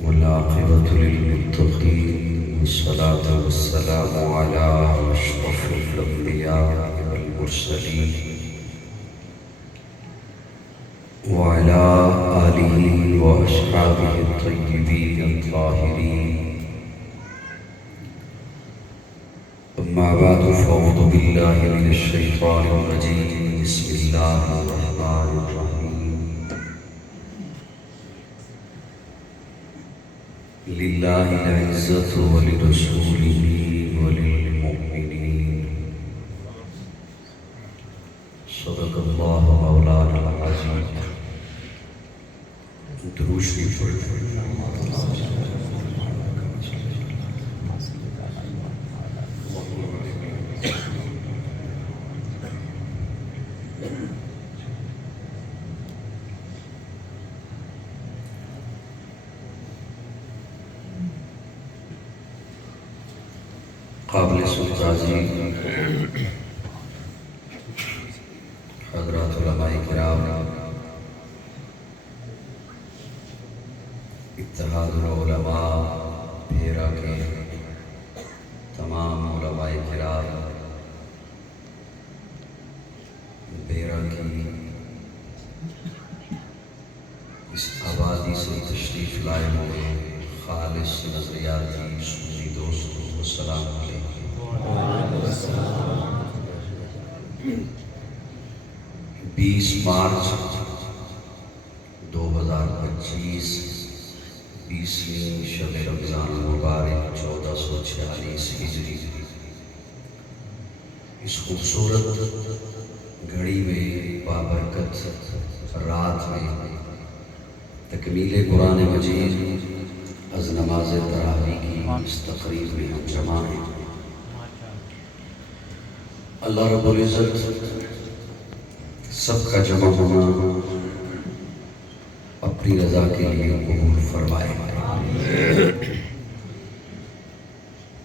والعاقبة للمتقين والصلاة والسلام على أشرف الأنبياء والمرسلين وعلى آله وأصحابه الطيبين الطاهرين. أما بعد فأعوذ بالله من الشيطان الرجيم. بسم الله الرحمن الرحيم. لله العزة ولرسوله وللمؤمنين. صدق الله مولانا العظيم. درود شریف قابل سلطازی حضرات علماء کرام، اتحاد العلماء بھیرا کے تمام علماء کرام، بھیرا کی اس آبادی سے تشریف لائے ہوئے خالص نظریاتی سنی دوستوں، السلام علیکم۔ 20 مارچ 2025 20ویں شب رمضان المبارک 1446 ہجری، اس خوبصورت گھڑی میں بابرکت رات میں تکمیل قرآن مجید از نماز تراویح کی اس تقریب میں ہم جمع ہیں۔ اللہ رب العزت سب کا جمع ہونا اپنی رضا کے لیے قبول فرمائے۔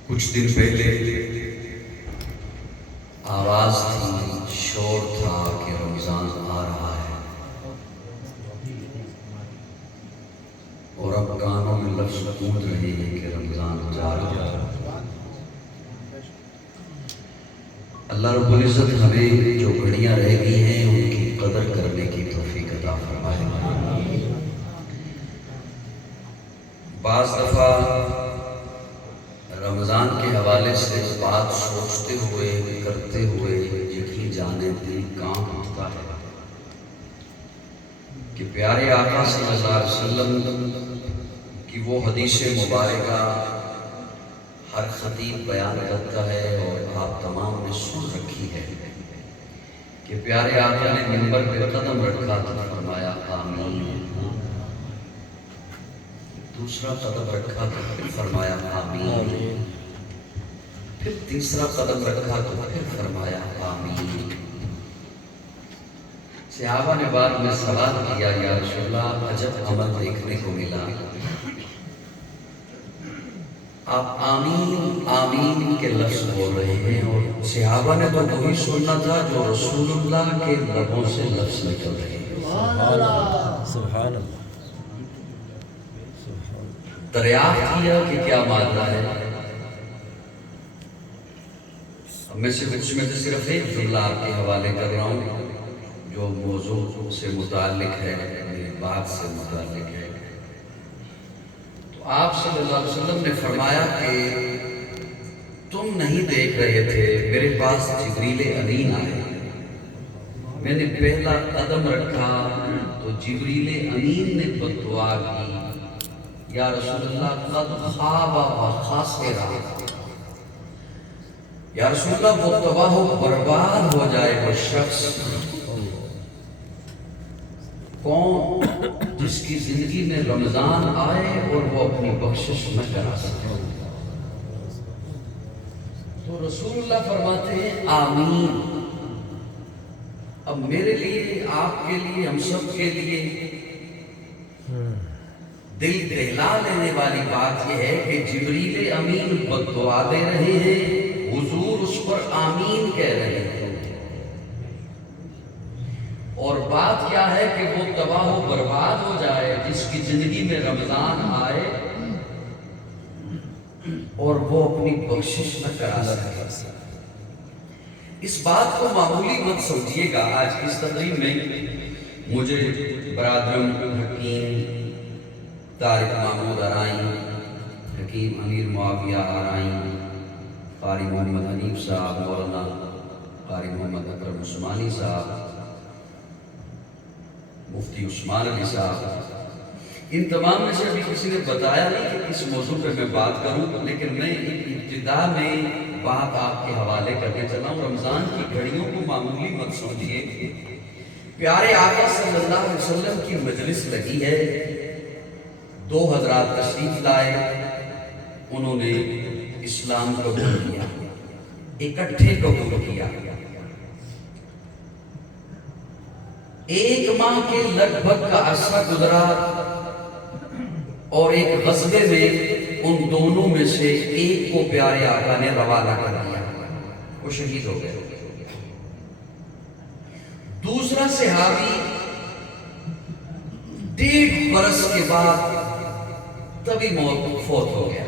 کچھ دن پہلے آواز تھی، شور تھا کہ رمضان آ رہا ہے، اور اب کانوں میں لفظ گونج رہے ہیں کہ رمضان جا رہا ہے۔ اللہ رب العزت ہمیں جو گھڑیاں رہ گئی ہیں ان کی قدر کرنے کی توفیق عطا فرمائے۔ بعض دفعہ رمضان کے حوالے سے بات سوچتے ہوئے کرتے ہوئے یقین جانے دل کام اٹھتا ہے کہ پیارے آقا صلی اللہ علیہ وسلم کی وہ حدیث مبارکہ ہر خطیب بیان کرتا ہے اور آپ تمام نے سن رکھی ہے کہ پیارے آقا نے منبر پہ قدم رکھا تو فرمایا آمین، دوسرا قدم رکھا تو پھر فرمایا آمین، پھر تیسرا قدم رکھا تو پھر فرمایا آمین۔ صحابہ نے بعد میں سوال کیا، یا رسول اللہ عجب عمل دیکھنے کو ملا، آپ آمین آمین کے لفظ بول رہے ہیں اور صحابہ نے تو وہی سننا تھا جو رسول اللہ کے لبوں سے لفظ نکل رہے ہیں۔ سبحان اللہ۔ دریافت کیا کہ کیا ماننا ہے؟ اب میں صرف ایک جملہ آپ کے حوالے کر رہا ہوں جو موضوع سے متعلق ہے، میری بات سے متعلق ہے۔ آپ صلی اللہ علیہ وسلم نے فرمایا کہ تم نہیں دیکھ رہے تھے، میرے پاس جبریل امین آئے، میں نے پہلا قدم رکھا تو جبریل امین نے بددعا کی، یا رسول اللہ قد خاب و خاسرا، یا رسول اللہ وہ تباہ و برباد ہو جائے وہ شخص کون جس کی زندگی میں رمضان آئے اور وہ اپنی بخشش نہ کرا سکے۔ تو رسول اللہ فرماتے ہیں آمین۔ اب میرے لیے، آپ کے لیے، ہم سب کے لیے دل دہلا لینے والی بات یہ ہے کہ جبریل امین بددعا دے رہے ہیں، حضور اس پر آمین کہہ رہے ہیں، اور بات کیا ہے کہ وہ تباہ و برباد ہو جائے جس کی زندگی میں رمضان آئے اور وہ اپنی بخشش نہ کرا سکے۔ اس بات کو معمولی مت سمجھیے گا۔ آج اس تقریب میں مجھے برادرم حکیم طارق محمود ارائیں، حکیم امیر معاویہ ارائیں، قاری محمد حنیف صاحب، مولانا قاری محمد اکرم عثمانی صاحب، مفتی عثمان علی صاحب، ان تمام میں سے ابھی کسی نے بتایا نہیں کہ اس موضوع پہ میں بات کروں، لیکن میں ابتدا میں بات آپ کے حوالے کرنے چلا ہوں۔ رمضان کی گھڑیوں کو معمولی مت سمجھیے۔ پیارے آقا صلی اللہ علیہ وسلم کی مجلس لگی ہے، دو حضرات تشریف لائے، انہوں نے اسلام قبول کیا، اکٹھے قبول کیا۔ ایک ماہ کے لگ بھگ کا عرصہ گزرا اور ایک غزوے میں ان دونوں میں سے ایک کو پیارے آقا نے روانہ کر دیا، وہ شہید ہو گئے۔ دوسرا صحابی 1.5 برس کے بعد تبھی موت فوت ہو گیا۔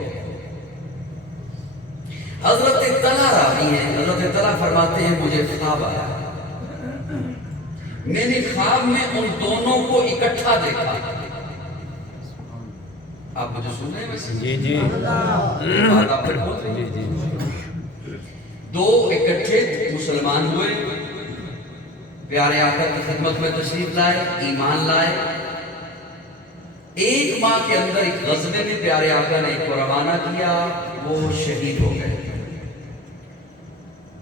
حضرت طلحہ راوی ہیں، حضرت طلحہ فرماتے ہیں مجھے خواب آیا، میں نے خواب میں ان دونوں کو اکٹھا دیکھا۔ آپ مجھے سن رہے ہیں ویسے؟ جی بات آپ کو جی دو اکٹھے مسلمان ہوئے، پیارے آقا کی خدمت میں تشریف لائے، ایمان لائے۔ ایک ماہ کے اندر ایک غزوے میں پیارے آقا نے ایک کو روانہ کیا، وہ شہید ہو گئے۔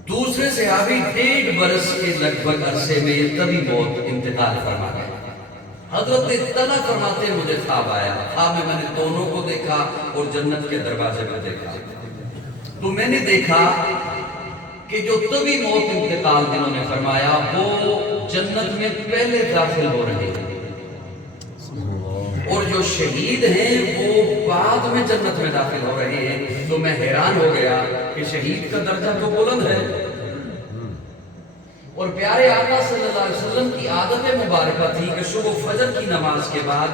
دوسرے صحابی 1.5 برس کے لگ بھگ عرصے میں تبھی موت انتقال فرما گئے۔ حضرت طلحہ فرماتے ہیں مجھے خواب آیا، خواب میں نے دونوں کو دیکھا اور جنت کے دروازے میں دیکھا۔ تو میں نے دیکھا کہ جو تبھی موت انتقال جنہوں نے فرمایا وہ جنت میں پہلے داخل ہو رہے ہیں، اور جو شہید ہیں وہ بعد میں جنت میں داخل ہو رہے ہیں۔ تو میں حیران ہو گیا کہ شہید کا درجہ تو بلند ہے، اور پیارے آقا صلی اللہ علیہ وسلم کی عادت مبارکہ تھی کہ صبح فجر کی نماز کے بعد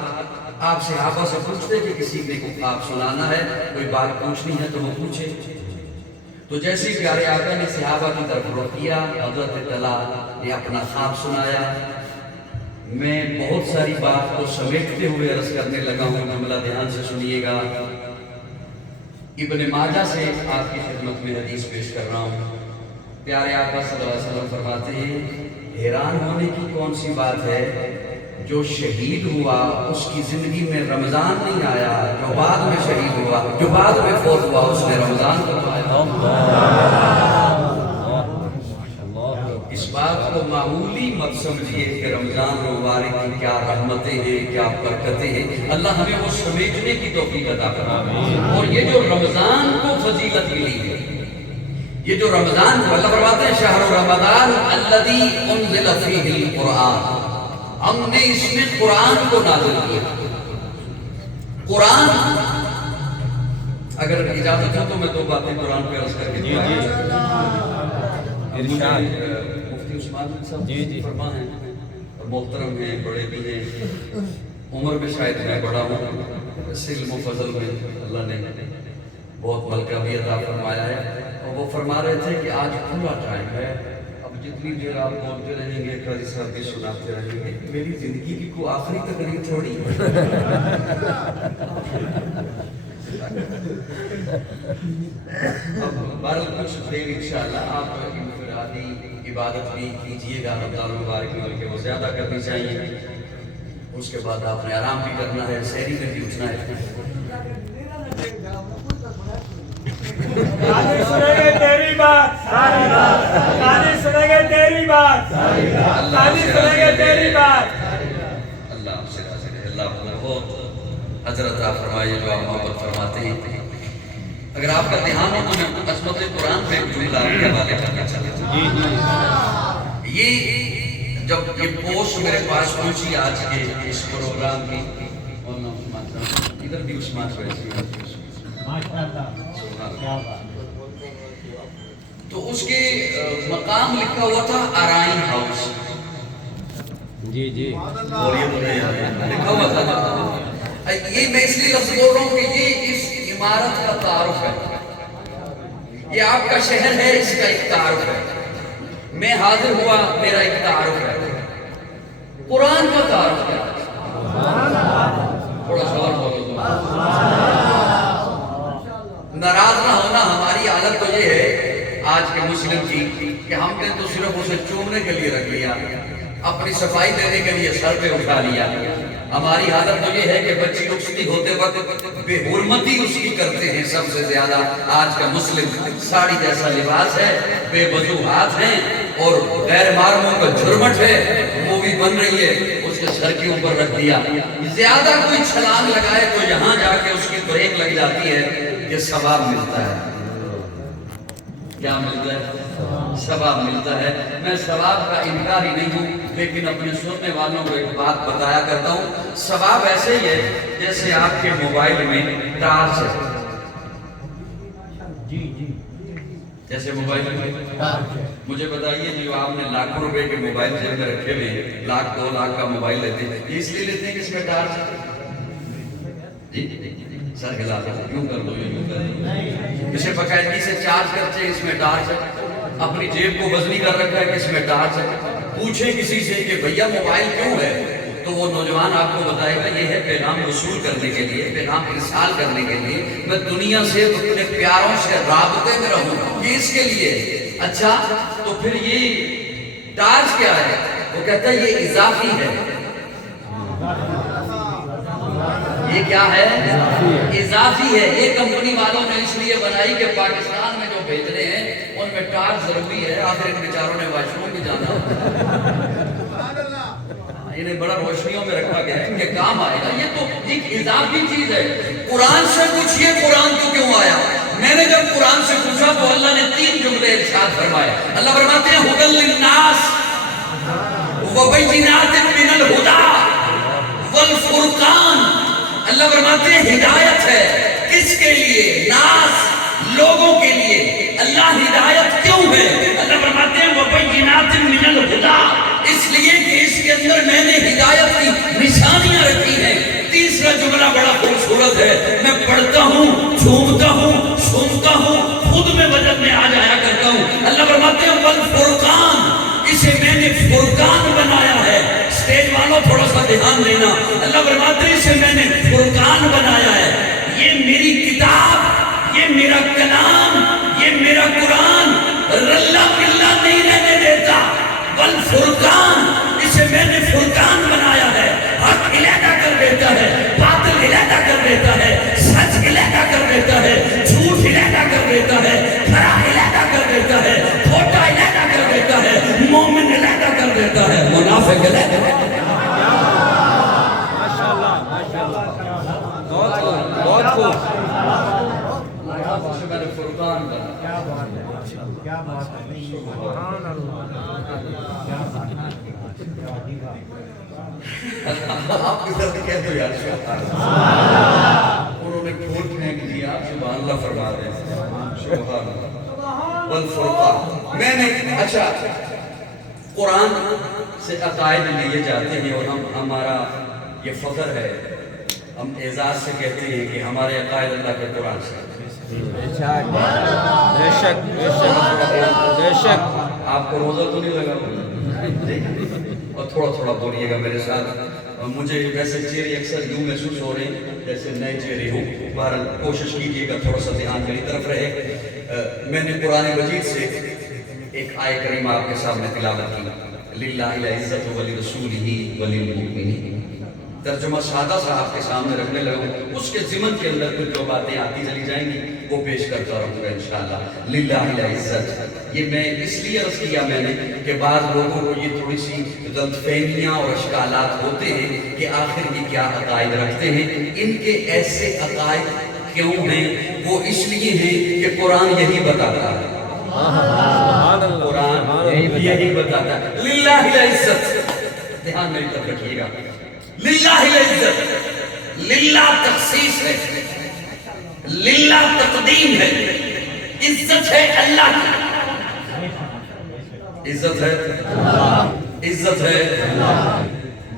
آپ صحابہ سے پوچھتے کہ کسی نے کو آپ سنانا ہے، کوئی بات پوچھنی ہے تو وہ پوچھے۔ تو جیسے پیارے آقا نے صحابہ کی طرف رخ کیا، حضرت طلحہ نے اپنا خواب سنایا۔ میں بہت ساری بات کو سمیٹتے ہوئے عرض کرنے لگا ہوں، جملہ دھیان سے سنیے گا۔ ابن ماجہ سے آپ کی خدمت میں حدیث پیش کر رہا ہوں۔ پیارے آقا صلی اللہ علیہ وسلم فرماتے ہیں حیران ہونے کی کون سی بات ہے، جو شہید ہوا اس کی زندگی میں رمضان نہیں آیا، جو بعد میں شہید ہوا، جو بعد میں فوت ہوا، اس نے رمضان کو پایا۔ اس بات کو معمولی مت سمجھیے کہ رمضان مبارک کی کیا رحمتیں ہیں، کیا برکتیں ہیں۔ اللہ ہمیں وہ سمیٹنے کی توفیق عطا فرمائے۔ اور یہ جو رمضان کو فضیلت ملی ہے، یہ جو رمضان کو اللہ فرماتے ہیں شہر رمضان الذی انزل فیہ القرآن، ہم نے اس میں قرآن کو نازل کیا۔ قرآن، اگر اجازت ہو تو میں 2 باتیں قرآن پہ عرض کر کے ارشاد۔ مفتی عثمان صاحب فرما ہیں اور محترم ہیں، بڑے بھی ہیں، عمر میں شاید میں بڑا ہوں، اس علم و فضل میں اللہ نے بہت ملکہ بھی عطا فرمایا ہے۔ اور وہ فرما رہے تھے کہ آج کھلا ٹائم ہے، اب جتنی دیر آپ بولتے رہیں گے قاضی صاحب بھی سناتے رہیں گے، میری زندگی کی کوئی آخری تقریر تھوڑی ہے۔ اب بارہ کچھ دیر انشاءاللہ آپ انفرادی عبادت بھی کیجئے گا رمضان مبارک میں، بلکہ وہ زیادہ کرنی چاہیے۔ اس کے بعد آپ نے آرام بھی کرنا ہے، سحری میں بھی اٹھنا ہے۔ قاضی سنیں گے تیری بات، قاضی سنیں گے تیری بات، قاضی سنیں گے تیری بات۔ اللہ آپ سے راضی رہے، اللہ آپ کو بہت اجر عطا فرمائے جو آپ محبت فرماتے ہیں۔ اگر آپ کا دھیان ہو تو میں عظمت قرآن پہ جملہ آپ کے حوالے کرنا چاہتا ہوں۔ یہ جب یہ پوسٹ میرے پاس پہنچی آج کے اس پروگرام کی، ادھر بھی عثمان بیٹھی تو اس کے مقام لکھا ہوا تھا ارائن ہاؤس، جی جی اور یہ تو نہیں آیا لکھا ہوا تھا یہ میں اس لیے لفظ بول رہا ہوں کہ یہ اس عمارت کا تعارف ہے یہ آپ کا شہر ہے اس کا ایک تعارف ہے میں حاضر ہوا میرا ایک تعارف ہے قرآن کا تعارف ہے تھوڑا سوال بولو ناراض نہ ہونا ہماری حالت تو یہ ہے آج کے مسلم کی کہ ہم نے تو صرف اسے چومنے کے لیے رکھ لیا اپنی صفائی دینے کے لیے سر پہ اٹھا لیا ہماری حالت تو یہ ہے کہ بچی رخصتی ہوتے وقت بے حرمتی اس کی کرتے ہیں سب سے زیادہ آج کا مسلم ساڑی جیسا لباس ہے بے وضو ہاتھ ہیں اور غیر محرموں کا جھرمٹ ہے مووی بن رہی ہے اس کے سر کے اوپر رکھ دیا زیادہ کوئی چھلانگ لگائے تو یہاں جا کے اس کی بریک لگ جاتی ہے کہ ثواب ملتا ہے کیا ملتا ہے ثواب ملتا ہے میں ثواب کا انکار ہی نہیں ہوں لیکن اپنے سننے والوں کو ایک بات بتایا کرتا ہوں ثواب ایسے ہی ہے جیسے آپ کے موبائل میں ٹارچ ہے جی جی جیسے موبائل میں مجھے بتائیے جو آپ نے لاکھوں روپے کے موبائل جیب میں رکھے ہوئے ہیں 1,00,000 2,00,000 کا موبائل لیتے ہیں یہ اس لیے لیتے ہیں کہ اس میں ٹارچ ہے جی سر ہلا دو یوں کر دو یوں کر دو اسے باقاعدگی سے چارج کرتے ہیں اس میں ٹارچ ہے اپنی جیب کو وزنی کر رکھا ہے کہ اس میں ٹارچ ہے پوچھیں کسی سے کہ بھیا موبائل کیوں ہے تو وہ نوجوان آپ کو بتائے گا یہ ہے پیغام وصول کرنے کے لیے پیغام ارسال کرنے کے لیے میں دنیا سے اپنے پیاروں سے رابطے میں رہوں یہ اس کے لیے اچھا تو پھر یہ ٹارچ کیا ہے وہ کہتا ہے یہ اضافی ہے یہ کیا ہے اضافی ہے یہ کمپنی والوں نے اس لیے بنائی کہ پاکستان میں جو بھیجنے ہیں ان میں ٹارچ ضروری ہے آخر ان بیچاروں نے واش روم بھی جانا انہیں بڑا روشنیوں میں رکھا گیا ہے ان کے کام آئے گا یہ تو ایک اضافی چیز ہے قرآن سے پوچھئے قرآن تو کیوں آیا میں نے جب قرآن سے پوچھا تو اللہ نے 3 جملے ارشاد فرمائے اللہ فرماتے ہیں ھدی للناس وبینات من الھدی والفرقان اللہ فرماتے ہیں ہدایت ہے کس کے لیے ناس لوگوں کے لیے اللہ ہدایت کیوں ہے اللہ فرماتے ہیں وبینات من الھدی اس لیے کہ اس کے اندر میں نے ہدایت کی نشانیاں رکھی ہیں تیسرا جملہ بڑا خوبصورت ہے میں پڑھتا ہوں جھومتا ہوں سنتا ہوں خود میں وجد میں آ جایا کرتا ہوں اللہ فرماتے ہیں والفرقان اسے میں نے فرقان بنایا ہے اسٹیج والوں تھوڑا سا دھیان دینا اللہ فرماتے ہیں اسے میں نے فرقان بنایا ہے یہ میری کتاب یہ میرا کلام یہ میرا قرآن رلا ملا نہیں رہنے دیتا والفرقان اسے میں نے فرقان بنایا ہے حق علیحدہ کر دیتا ہے باطل علیحدہ کر دیتا ہے سچ علیحدہ کر دیتا ہے جھوٹ علیحدہ کر دیتا ہے کھرا علیحدہ کر دیتا ہے کھوٹا علیحدہ کر دیتا ہے مومن علیحدہ کر دیتا ہے منافق علیحدہ ماشاءاللہ بہت خوب بہت خوب میں نے فرقان بنایا کیا بات ہے سبحان اللہ آپ کی طرف کہتے ہو یار انہوں نے پھول پھینک دیا سبحان اللہ فرما دیں سبحان اللہ والفرقان میں نے اچھا قرآن سے عقائد لیے جاتے ہیں اور ہمارا یہ فخر ہے ہم اعزاز سے کہتے ہیں کہ ہمارے عقائد اللہ کے قرآن سے بے شک بے شک بے شک آپ کو روزہ تو نہیں لگا اور تھوڑا تھوڑا بولیے گا میرے ساتھ مجھے ویسے چہرے اکثر یوں محسوس ہو رہے ہیں جیسے نئے چہرے ہوں بہرحال کوشش کیجیے گا تھوڑا سا دھیان میری طرف رہے میں نے قرآن مجید سے ایک آیت کریمہ آپ کے سامنے تلاوت کی للہ العزت ولرسولہ وللمؤمنین ترجمہ سادہ سا آپ کے سامنے رکھنے لگوں اس کے ضمن کے اندر کچھ جو باتیں آتی چلی جائیں گی وہ پیش کرتا رہوں گا انشاءاللہ للہ العزت یہ میں اس لیے عرض کیا میں نے کہ بعض لوگوں کو یہ تھوڑی سی غلط فہمیاں اور اشکالات ہوتے ہیں کہ آخر یہ کیا عقائد رکھتے ہیں ان کے ایسے عقائد کیوں ہیں وہ اس لیے ہیں کہ قرآن یہی بتاتا ہے قرآن یہی بتاتا ہے للہ العزت دھیان میری طرف رکھیے گا للہ العزت للہ تخصیص ہے للہ تقدیم ہے عزت ہے اللہ کی عزت ہے عزت ہے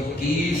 21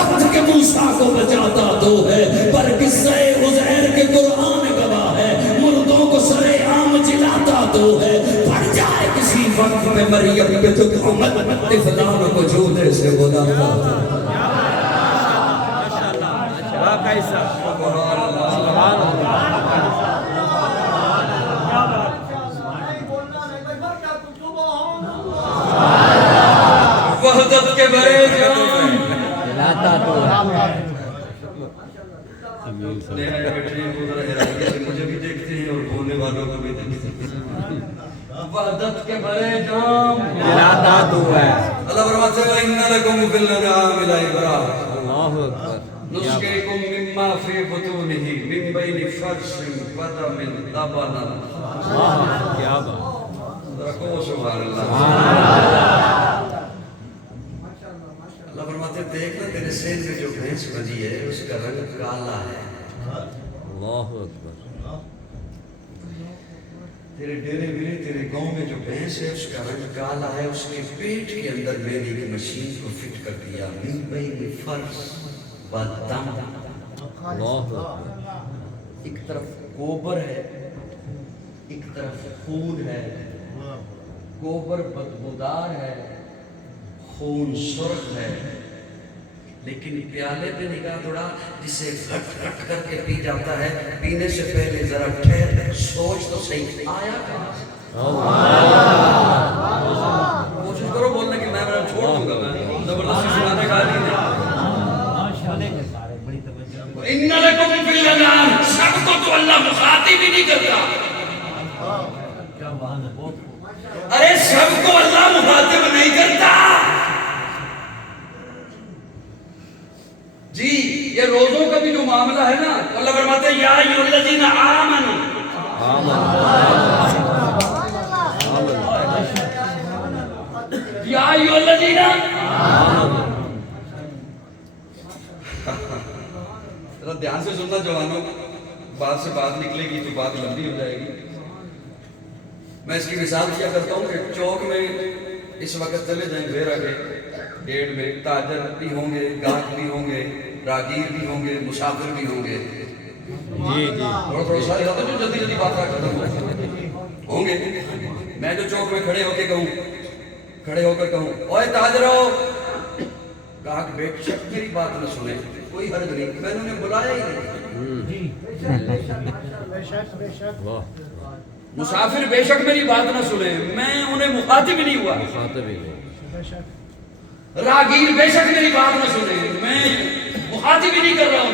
وقت کے موسیٰ کو بچاتا تو ہے، پر قصہ عزیر کے قرآن گواہ ہے، مردوں کو سرے عام جلاتا تو ہے، پڑ جائے کسی وقت میں مریم پہ تو محمد طفلان کو جھولے سے بلاتا تھا۔ واقعی سبحان اللہ وحدت کے بڑے جان جلاتا تو ہے۔ مجھے بھی دیکھتے ہیں اور بولنے والوں کو بھی دیکھتے ہیں۔ وحدت کے بڑے جان جلاتا تو ہے۔ اللہ فرماتے ہیں وَإِنَّ لَكُمْ فِي الْأَنْعَامِ لَعِبْرَةً اللہ اکبر۔ نُسْقِيكُم مِّمَّا فِي بُطُونِهِ مِن بَيْنِ فَرْثٍ وَدَمٍ لَبَنًا۔ کیا بات۔ رکھو سبحان اللہ۔ اللہ فرماتے ہیں دیکھنا تیرے سین میں جو بھینس بندھی ہے اس کا رنگ کالا ہے۔ اللہ اکبر۔ تیرے ڈیرے میں تیرے گاؤں میں جو بھینس ہے اس کا رنگ کالا ہے، اس کے پیٹ کے اندر میں نے ایک مشین کو فٹ کر دیا، من بین فرث و دم۔ اللہ اکبر۔ ایک طرف گوبر ہے، ایک طرف خون ہے، گوبر بدبودار ہے، خون سرخ ہے، لیکن پیالے پہ نگاہ دوڑا جسے گھٹ گھٹ کر کے پی جاتا ہے، پینے سے پہلے ذرا ٹھہر سوچ تو صحیح آیا کہاں سے؟ کوشش کرو بولنے کی، میں چھوڑ دوں گا، میں زبردستی سنانے کا نہیں ہے۔ اِنَّ لَكُمْ فِي الْأَنْعَامِ، سب کو تو اللہ مخاطب ہی نہیں کرتا۔ ارے سب کو اللہ مخاطب نہیں کرتا جی۔ یہ روزوں کا بھی جو معاملہ ہے نا، اللہ فرماتے ہیں یا ایھا الذین آمنوا، یا ایھا الذین ذرا دھیان سے سننا جوانوں، بات سے بات نکلے گی تو بات لمبی ہو جائے گی۔ میں اس کی مثال کیا کرتا ہوں کہ چوک میں اس وقت چلے جائیں بھیرا کے گیٹ میں، تاجر بھی ہوں گے، گاہک بھی ہوں گے، راگیر بھی ہوں گے، مسافر بھی ہوں گے، جی جی تھوڑا سا جو جلدی جلدی بات ختم ہوں گے۔ میں جو چوک میں کھڑے ہو کر کہوں اوے تاجرو، گاہک بے شک میری بات نہ سنے، کوئی حرج نہیں، میں نے انہیں بلایا ہی نہیں۔ واہ، مسافر بے شک میری بات نہ سنے، میں انہیں مخاطب ہی نہیں ہوا۔ مخاطب ہی نہیں۔ راگیر بے شک میری بات نہ سنے، میں مخاطب ہی نہیں کر رہا ہوں۔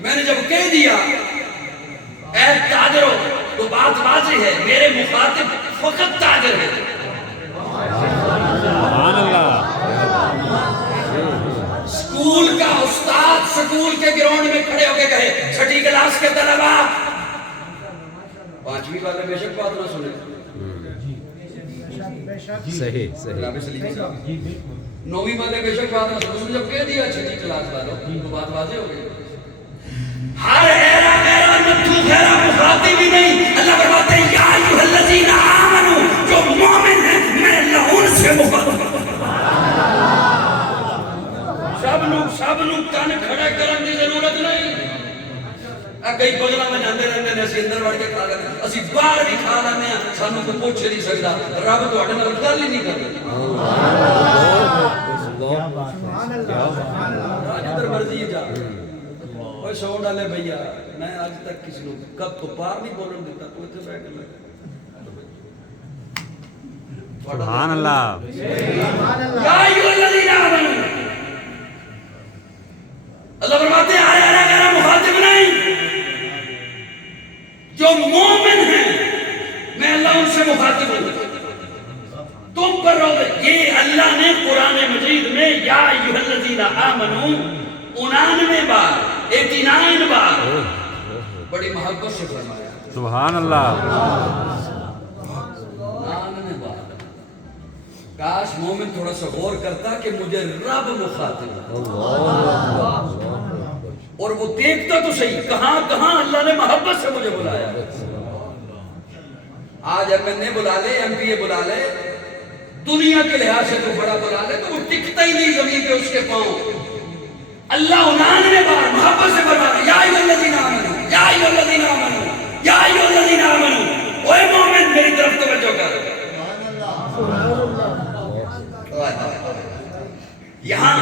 میں نے جب کہہ دیا اے تاجرو تو بات واضح ہے، میرے مخاطب فقط تاجر ہے۔ سبحان اللہ۔ سکول کا استاد سکول کے گراؤنڈ میں کھڑے ہو کے کہے چھٹی کلاس کے طلبہ، پانچویں والے بے شک بات نہ سنے، صحیح صحیح۔ نویں والے بے شک بات نہ سنے، جب کہہ دیا چھٹی کلاس والوں تو بات واضح ہو گئی۔ ہر ایرا ایرا نتھو خیرا مخاطب ہی نہیں۔ اللہ فرماتے ہیں یا ایھا الذین آمنوا، جو مومن ہیں میں اللہ ان سے مخاطب ہوں۔ سب لوگ کان کھڑا کرنے کی ضرورت نہیں۔ کئی بغلہ میں جاندے رہندے نے، اسی اندر وڑ کے کھا لیندے، اسی باہر بھی کھا لیندے ہیں، سانوں کوئی پوچھ نہیں سکتا، رب تہاڈے نال گل ہی نہیں کردا۔ جدھر مرضی جا، اوے سو ڈالے بھیا، میں آج تک کسی کو کب تو پار نہیں بولن دیتا، تو اتنے بیٹھ کے لگا۔ سبحان اللہ۔ یا ایھا الذین آمنوا، اللہ فرماتے ہیں آیا میرا مخاطب نہیں، جو مومن ہیں میں اللہ ان سے مخاطب ہوں، تم پر رو گے۔ یہ اللہ نے قرآن مجید میں یا ایھا الذین آمنوا 99 بار 89 بار بڑی محبت سے فرمایا۔ سبحان اللہ۔ 99 بار۔ کاش مومن تھوڑا سا غور کرتا کہ مجھے رب مخاطب ہے، اور وہ دیکھتا تو صحیح کہاں کہاں اللہ نے محبت سے مجھے بلایا۔ آج ایم این اے بلا لے، ایم پی اے بلا لے، دنیا کے لحاظ سے تو بڑا بلا لے، تو وہ ٹکتا ہی نہیں زمین پہ اس کے پاؤں۔ اللہ 99 بار محبت سے فرماتا ہے یا ایھا الذین آمنوا یا ایھا الذین آمنوا یا ایھا الذین آمنوا، اوے مومن میری طرف توجہ کر۔ یہاں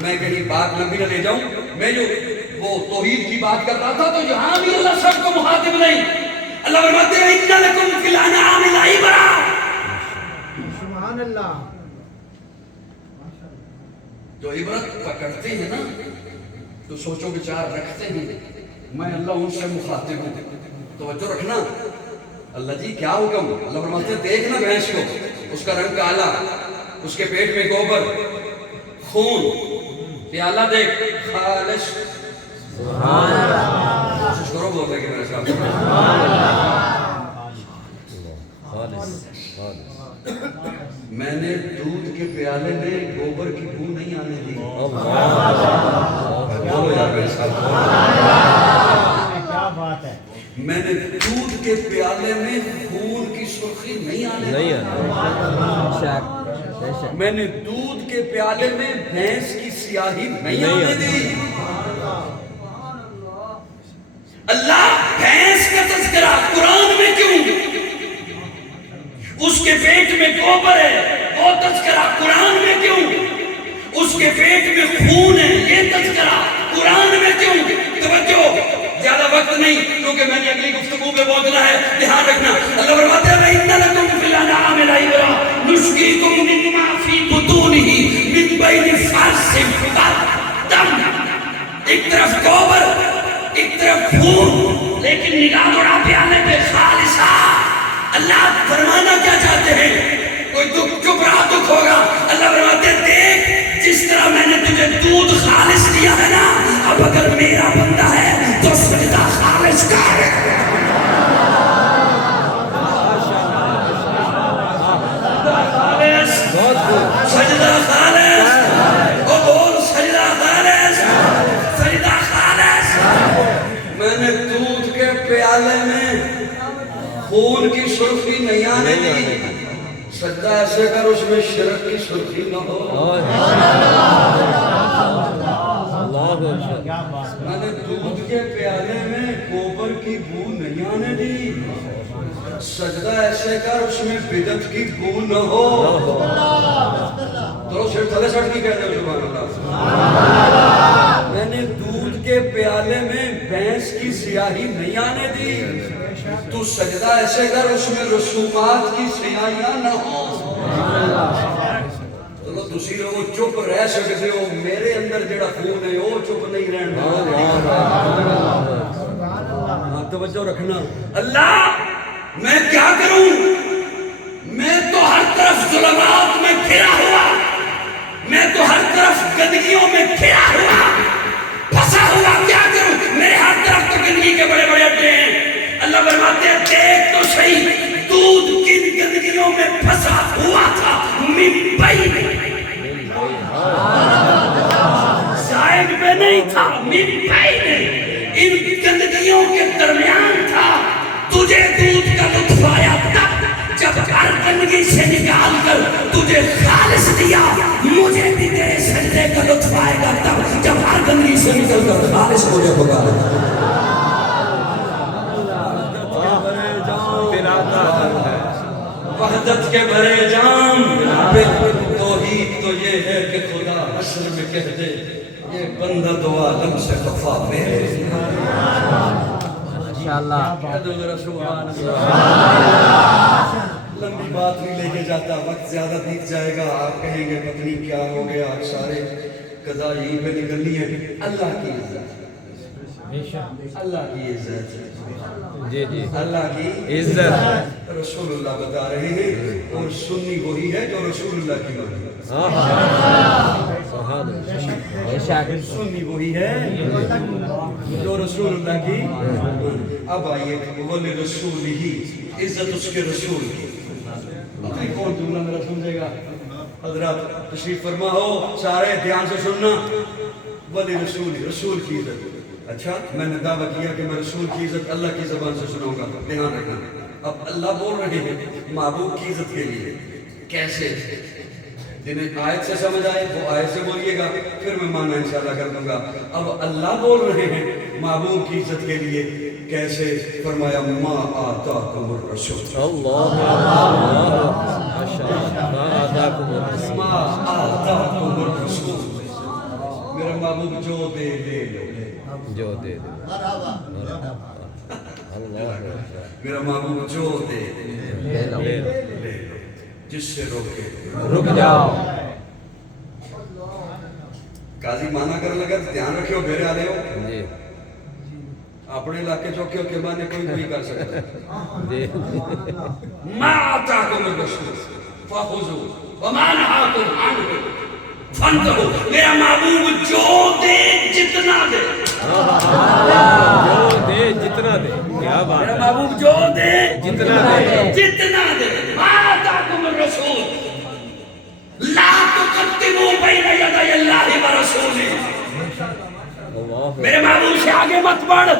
میں کہیں بات لمبی نہ لے جاؤں، میں جو وہ توحید کی بات کر رہا تھا تو یہاں بھی اللہ سب کو مخاطب نہیں، اللہ فرماتے ہیں اِنَّ لَكُمْ فِي الْأَنْعَامِ لَعِبْرَةً۔ سبحان اللہ۔ جو عبرت پکڑتے ہیں نا تو سوچو بچار رکھتے ہیں، میں اللہ ان سے مخاطب ہوں، توجہ رکھنا۔ اللہ جی کیا حکم؟ اللہ فرماتے ہیں دیکھنا بھینس کو، اس کا رنگ کالا، اس کے پیٹ میں گوبر، خون، پیالہ دیکھ خالص، کوشش کرو بولنے کی میرے ساتھ، میں نے دودھ کے پیالے میں گوبر کی بو نہیں آنے دی۔ بولو یار میرے ساتھ، کیا بات ہے۔ میں نے دودھ کے پیالے میں خون کی سرخی نہیں آنے دی، میں نے دودھ کے پیالے میں بھینس کی سیاہی نہیں آنے دی۔ اللہ بھینس کا تذکرہ قرآن میں کیوں؟ اس کے پیٹ میں گوبر ہے وہ تذکرہ قرآن میں کیوں؟ اس کے پیٹ میں خون ہے یہ تذکرہ قرآن میں کیوں؟ توجہ، زیادہ وقت نہیں کیونکہ میں نے اگلی گفتگو پہ پہنچنا ہے، دھیان رکھنا۔ اللہ فرماتے ہیں وَإِنَّ لَكُمْ فِي الْأَنْعَامِ لَعِبْرَةً نُسْقِيكُم مِّمَّا فِي بُطُونِهِ مِن بَيْنِ فَرْثٍ وَدَمٍ۔ ایک طرف گوبر ایک طرف خون، لیکن نگاہ دوڑا پیالے پہ خالصہ۔ اللہ فرمانا کیا چاہتے ہیں؟ کوئی دکھ چپ رہا دکھ ہوگا، اللہ فرماتے ہیں دیکھ جس طرح میں نے تجھے دودھ خالص دیا ہے نا، اب اگر میرا بندہ ہے تو سجدہ خالص کر۔ سجدہ خالص، او بول سجدہ خالص، سجدہ خالص۔ میں نے دودھ کے پیالے میں خون کی سرخی نہیں آنے دی، سجدہ ایسے کر اس میں شرک کی سرخی نہ ہو۔ کیا بات ہے۔ میں نے دودھ کے پیالے میں گوبر کی بو نہیں آنے دی، سجدہ ایسے کر اس میں بدعت کی بو نہ ہو۔ تو سر تھلے سٹ کی کہتے ہو سبحان اللہ۔ میں نے دودھ کے پیالے میں بھینس کی سیاہی نہیں آنے دی، تو سجدہ ایسے کر اس میں رسومات کی سیاہیاں نہ ہو۔ چلو تسی لوگ چپ رہ سکتے ہو، میرے اندر جڑا خون ہے وہ چپ نہیں رہنا۔ توجہ رکھنا۔ اللہ میں کیا کروں؟ میں تو ہر طرف ظلمات میں گھرا ہوا، میں تو ہر طرف گندگیوں میں گھرا ہوا، پھنسا ہوا، کیا کروں؟ میرے ہر طرف تو گندگی کے بڑے بڑے اڈے ہیں۔ اللہ فرماتے ہیں دیکھ تو صحیح دودھ کن گندگیوں میں پھنسا ہوا تھا، من بین، سائڈ پہ نہیں تھا، من بین، ان گندگیوں کے درمیان تھا۔ تجھے دودھ کا لطف آیا تب جب ہر گندگی سے نکال کر تجھے خالص دیا، مجھے بھی تیرے سجدے کا لطف آئے گا تب جب ہر گندگی سے نکل کر خالص مجھے پکارے۔ وحدت کے بھرے جام، توحید تو یہ ہے کہ خدا حشر میں کہہ دے یہ بندہ دو عالم سے خفا میرے۔ لمبی بات نہیں لے کے جاتا، وقت زیادہ بیت جائے گا، آپ کہیں گے پتنی کیا ہو گیا، سارے قضا یہیں پہ نکلنی ہے۔ اللہ کی عزت، اللہ کی عزت، جی جی اللہ کی عزت رسول اللہ بتا رہے ہیں، اور سنی وہی ہے جو رسول اللہ کی مانی۔ سنی وہی ہے جو رسول اللہ کی۔ اب آئیے ولی رسول ہی، عزت اس کے رسول کی۔ اپنی کون جملہ میرا سمجھے گا؟ حضرات تشریف فرما ہو، سارے دھیان سے سننا۔ ولی رسول ہی، رسول کی عزت۔ اچھا میں نے دعویٰ کیا کہ میں رسول کی عزت اللہ کی زبان سے سناؤں گا، دھیان رکھنا۔ اب اللہ بول رہے ہیں محبوب کی عزت کے لیے، کیسے؟ جنہیں آیت سے سمجھ آئے وہ آیت سے بولیے گا، پھر میں معنی انشاءاللہ کر دوں گا۔ اب اللہ بول رہے ہیں محبوب کی عزت کے لیے، کیسے؟ فرمایا ما آتاکم الرسول، اللہ ماشاءاللہ، ما آتاکم الرسول، ما آتاکم الرسول، میرا محبوب جو دے لے لو، جو دے دے اللہ، میرا محبوب جو دے لے لو، لے لو، جس سے روکے رک جاؤ۔ قاضی مانا کر لگا تو دھیان رکھو میرے آلے ہو، جی اپنے علاقے چوکے کے مانے کوئی نہیں کر سکتا۔ جی ما آتاکم الرسول فخذوہ وما نہاکم عنہ فانتہوا، میرا محبوب جو دے جتنا دے، جو دے جتنا دے، کیا بات میرا ہے، محبوب جو دے جتنا دے، جتنا دے۔ ما آتاکم الرسول لا تقدموا بین یدی اللہ ورسولہ، اللہ میرے محبوب سے آگے مت بڑھ۔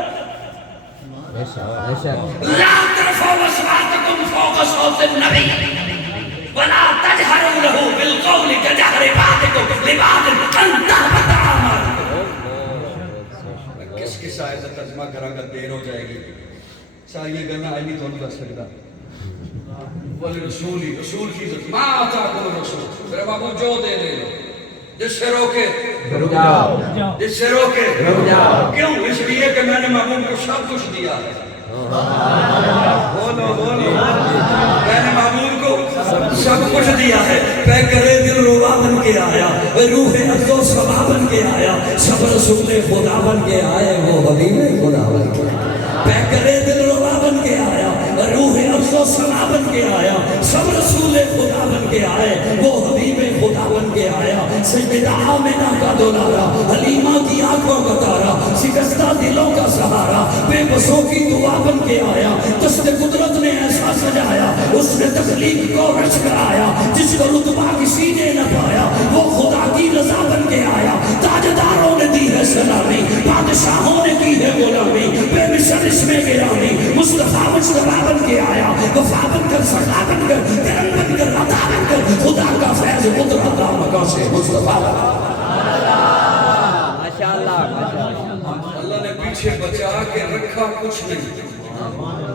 اکبر، لا ترفعوا اصواتکم فوق صوت النبی ولا تجہروا لہ بالقول کجہر بعضکم لبعض ان تحبط اعمالکم۔ کس کے سائے کا ترجمہ کراں گا دیر ہو جائے گی، ساری گلنا آئی نہیں تو نہیں کر سکتا۔ بولے رسولی، رسول کی عزت، ما آتاکم الرسول، میرے محبوب جو دے دے لو، جس سے روکے رک جاؤ، جس سے روکے رک جاؤ، کیوں؟ اس لیے کہ میں نے محبوب کو سب کچھ دیا ہے۔ بولو بولو، میں نے محبوب کو سب کچھ دیا ہے۔ پیکرے دل ربا بن کے آیا، روح افزو صبا بن کے آیا، سب رسول خدا بن کے آئے، وہ حبیب خدا بن کے آیا۔ پیکرے دل ربا بن کے آیا، روح افزو صبا بن کے آیا، سب رسول خدا بن کے آئے، وہ حبیب خدا بن کے آیا۔ سیدہ آمنہ کا دولارا، حلیمہ کی آنکھوں کا تارا، شکستہ دلوں کا سہارا، بے بسوں کی دعا بن کے آیا۔ دست قدرت نے ایسا سجایا، اس نے تخلیق کو رچ کرایا، جس کو رتبہ کسی نے نہ پایا، وہ خدا کی رضا بن کے آیا۔ تاجداروں نے دی ہے سلامی، بادشاہوں نے کی ہے غلامی، بے مثل اس میں گرامی، مصطفیٰ مجتبیٰ بن کے آیا، وفا بن کر سخا بن کر کرم بن کر عطا بن کر خدا کا فیض قدرت مکان سے مصطفیٰ ماشاءاللہ، ماشاءاللہ، اللہ نے پیچھے بچا کے رکھا کچھ نہیں،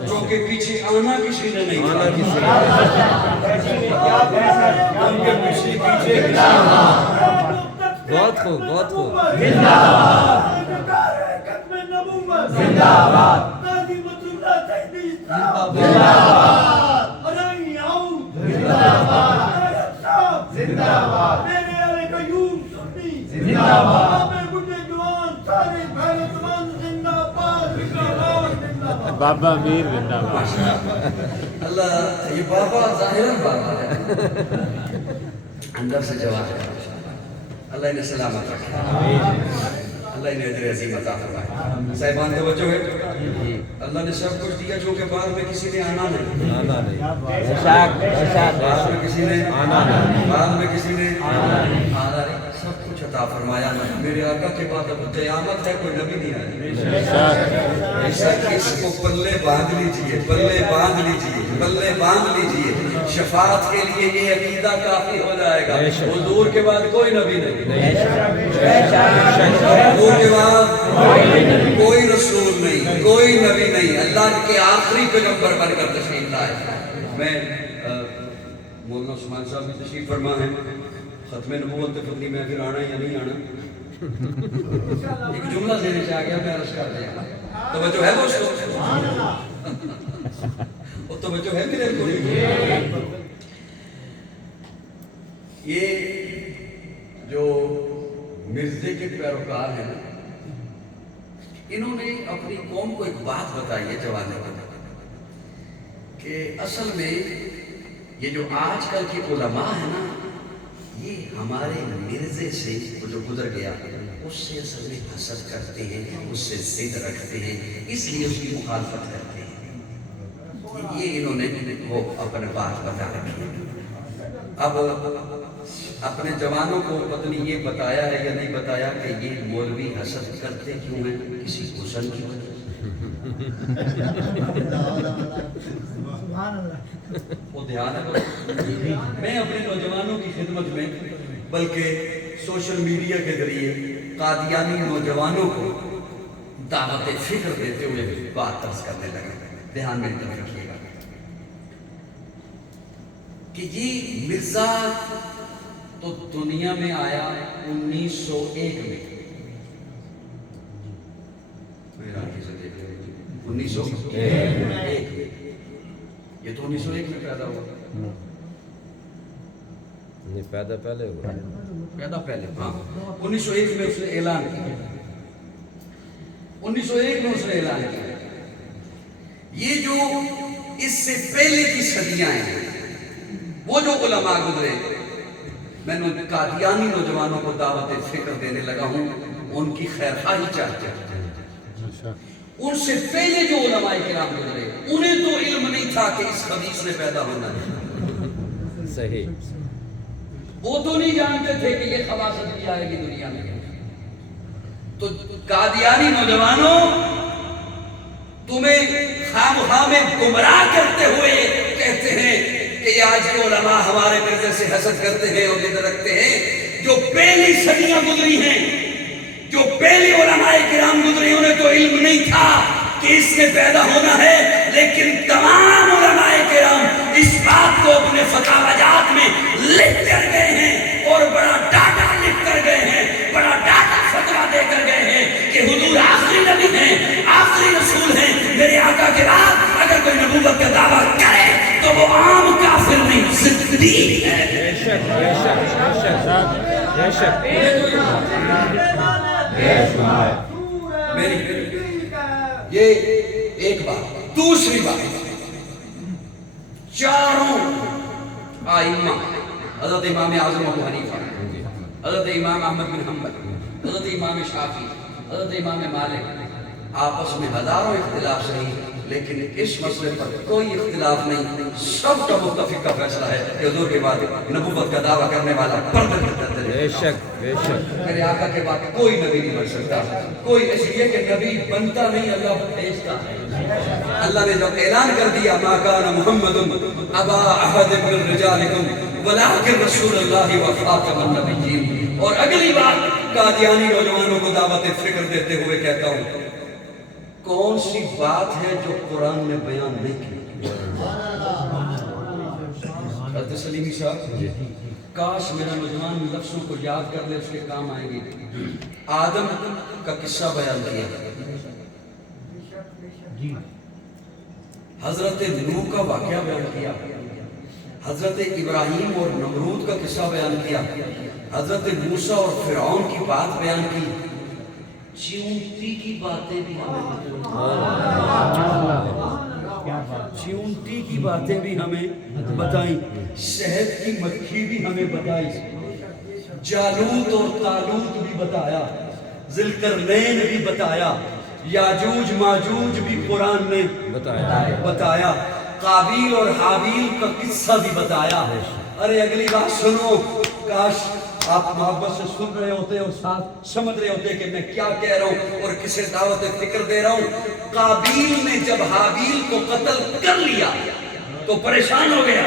جو کہ پیچھے آنا کسی نے نہیں آنا کیا۔ کسی نے، ان کے پیچھے کسی نے۔ بہت خوب، بہت خوب، زندہ باد، ناظمۃ اللہ تحدید زندہ باد، ارائیں آؤں زندہ باد، زندہ باد، میرے علی قیوم سنی زندہ باد، میں بڑھے جوان سارے بھارتمان زندہ باد، زندہ باد، زندہ باد۔ بابا میر زندہ باد، اللہ، یہ بابا ظاہراً بابا ہے، اندر سے جواب ہے۔ اللہ انہیں سلامت رکھے، اللہ انہیں اجر عظیم عطا فرمائے۔ صاحبان توجہ ہے، اللہ نے سب کچھ دیا جو کہ بعد میں کسی نے آنا نہیں، آنا نہیں، ارشاد، ارشاد، بعد میں کسی نے آنا نہیں، بعد میں کسی نے آنا نہیں، سب کچھ عطا فرمایا۔ میرے آقا کے بعد اب قیامت ہے، کوئی نبی نہیں آئی۔ ایسا کہ اس کو پلے باندھ لیجئے، پلے باندھ لیجئے، پلے باندھ لیجئے، شفاعت کے لیے یہ عقیدہ کافی ہو جائے گا۔ حضور کے بعد کوئی نبی نہیں، حضور کے بعد کوئی رسول نہیں، کوئی نبی نہیں، اللہ کے آخری پیغمبر بن کر تشریف لائے۔ میں مولانا عثمان صاحب بھی تشریف فرما ہے، ختم نبوت پتہ نہیں میں پھر آنا یا نہیں آنا، ایک جملہ دینے سے آگیا میں عرض کر دیا۔ توجہ ہے دوستو؟ وہ توجہ ہے میرے کو؟ یہ جو مرزے کے پیروکار ہیں انہوں نے اپنی قوم کو ایک بات بتائی ہے جوانے کے کہ اصل میں یہ جو آج کل کے علماء ہیں نا، یہ ہمارے مرزے سے جو گزر گیا اس سے اصل میں حسد کرتے ہیں، اس سے ضد رکھتے ہیں، اس لیے اس کی مخالفت کرتے ہیں۔ یہ انہوں نے وہ اپنے بات بتا رکھی ہے۔ اب اپنے جوانوں کو پتہ نہیں یہ بتایا ہے یا نہیں بتایا کہ یہ مولوی حسد کرتے کیوں ہیں، کسی حسن کی وجہ سے۔ وہ دھیان ہے میں اپنے نوجوانوں کی خدمت میں بلکہ سوشل میڈیا کے ذریعے قادیانی نوجوانوں کو دعوت فکر دیتے ہوئے بات طرز کرنے لگا. دھیان میں طرف رکھیے گا کہ یہ مرزا تو دنیا میں آیا 1901 میں. 1901 یہ تو 1901 میں پیدا ہوا. نہیں پیدا پہلے ہوا. پیدا پہلے ہاں 1901 میں اس نے اعلان کیا. 1901 میں اس نے اعلان کیا. یہ جو اس سے پہلے کی صدیاں ہیں وہ جو علماء گزرے میں نے قادیانی نوجوانوں کو دعوت فکر دینے لگا ہوں ان کی خیر خواہی چاہتے ہیں. ان سے پہلے جو علماء کرام گزرے انہیں تو علم نہیں تھا کہ اس خبیث نے پیدا ہونا ہے. صحیح. وہ تو نہیں جانتے تھے کہ یہ خباثت بھی آئے گی دنیا میں. تو قادیانی نوجوانوں تمہیں خامخواہ میں گمراہ کرتے ہوئے کہتے ہیں کہ یہ آج کے علماء ہمارے مرزے سے حسد کرتے ہیں اور ضد رکھتے ہیں. جو پہلی صدیاں گزری ہیں جو پہلی علماء کرام گزری انہیں تو علم نہیں تھا کہ اس نے پیدا ہونا ہے. لیکن تمام علماء کرام اس بات کو اپنے فتاوی جات میں لکھ کر گئے ہیں اور بڑا ڈاٹا لکھ کر گئے ہیں, بڑا ڈاٹا فتویٰ دے کر گئے ہیں کہ حضور آخری نبی ہیں, آخری رسول ہیں. میرے آقا کے بعد اگر کوئی نبوت کا دعویٰ کرے تو وہ عام کافر نہیں صدیق ہے. بے شک بے شک بے شک بے شک. یہ ایک بات. دوسری بات, چاروں آئمہ حضرت امام اعظم ابو حنیفہ, حضرت امام احمد بن حنبل, حضرت امام شافعی, حضرت امام مالک آپس میں ہزاروں اختلاف صحیح لیکن اس مسئلے پر کوئی اختلاف نہیں. سب کا متفق کا فیصلہ ہے کہ حضور کے بعد نبوت کا دعویٰ کرنے والا پردہ کرتا ہے. بے شک بے شک. میرے آقا کے بعد کوئی نبی نہیں بن سکتا. کوئی اس لیے کہ نبی بنتا نہیں, اللہ بھیجتا ہے. اللہ نے جب اعلان کر دیا ما کان محمد ابا احد من رجالکم ولکن رسول اللہ و خاتم النبیین. اور اگلی بات قادیانی نوجوانوں کو دعوت فکر دیتے ہوئے کہتا ہوں, کون سی بات ہے جو قرآن نے بیان نہیں کی؟ حضرت سلیمی صاحب, کاش میرا نوجوان لفظوں کو یاد کر لے, اس کے کام آئیں گے. آدم کا قصہ بیان کیا, حضرت نوح کا واقعہ بیان کیا, حضرت ابراہیم اور نمرود کا قصہ بیان کیا, حضرت موسیٰ اور فرعون کی بات بیان کی. چیونٹی کی باتیں بھی ہمیں چیونٹی کی باتیں بھی ہمیں بتائیں, شہد کی مکھی بھی ہمیں بتائی, جالوت اور طالوت بھی بتایا, ذوالقرنین بھی بتایا, یاجوج ماجوج بھی قرآن نے بتایا, قابیل اور حابیل کا قصہ بھی بتایا. ارے اگلی بات سنو, کاش آپ محبت سے سن رہے ہوتے اور ساتھ سمجھ رہے ہوتے کہ میں کیا کہہ رہا ہوں اور کسے دعوت فکر دے رہا ہوں. قابیل نے جب حابیل کو قتل کر لیا تو پریشان ہو گیا,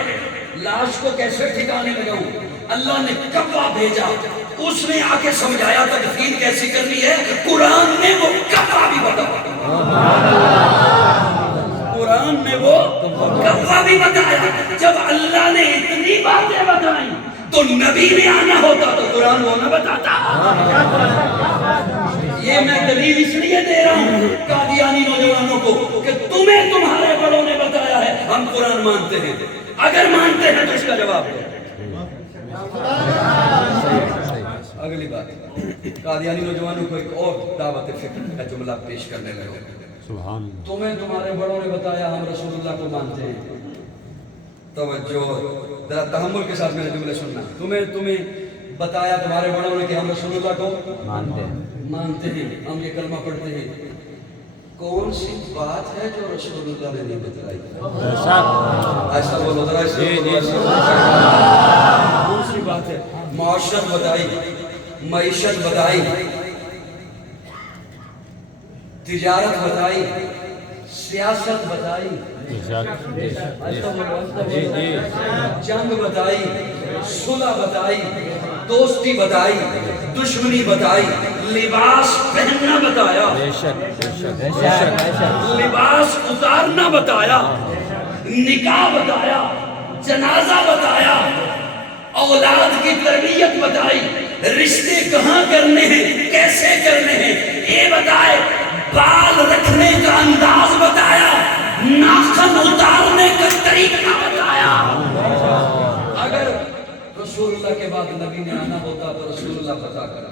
لاش کو کیسے ٹھکانے لگاؤں. اللہ نے کبا بھیجا, اس نے آ کے سمجھایا تدفین کیسی کرنی ہے. قرآن نے وہ کبا بھی بتایا, قرآن نے وہ کبا بھی بتایا. جب اللہ نے اتنی باتیں بتائیں تو نبی نے آنا ہوتا تو قرآن وہ نہ بتاتا. یہ میں دلیل اس لیے دے رہا ہوں قادیانی نوجوانوں کو کہ تمہیں تمہارے بڑوں نے بتایا ہے, ہم قرآن مانتے ہیں. اگر مانتے ہیں تو اس کا جواب دو. اگلی بات, قادیانی نوجوانوں کو ایک اور دعوت فکر کا جملہ پیش کرنے لگے. تمہیں تمہارے بڑوں نے بتایا, ہم رسول اللہ کو مانتے ہیں. توجہ, ذرا تحمل کے ساتھ میرے جملے سننا. تمہیں بتایا تمہارے بڑوں نے کہ ہم رسول اللہ کو مانتے ہیں, ہم یہ کلمہ پڑھتے ہیں. کون سی بات ہے جو رسول اللہ نے نہیں بتلائی؟ ایسا بولو ذرا, کون سی بات ہے؟ معاشرت بتائی, معیشت بتائی, تجارت بتائی, سیاست بتائی، جی جی جنگ بتائی، صلح بتائی، دوستی بتائی، دشمنی بتائی، لباس پہننا بتایا، بے شک بے شک بے شک بے شک لباس اتارنا بتایا، نکاح بتایا، جنازہ بتایا، اولاد کی تربیت بتائی، رشتے کہاں کرنے ہیں، کیسے کرنے ہیں یہ بتائے، بال رکھنے کا انداز بتایا، ناخن اتارنے کا طریقہ بتایا۔ اگر رسول اللہ کے بعد نبی نے آنا ہوتا تو رسول اللہ بتا کر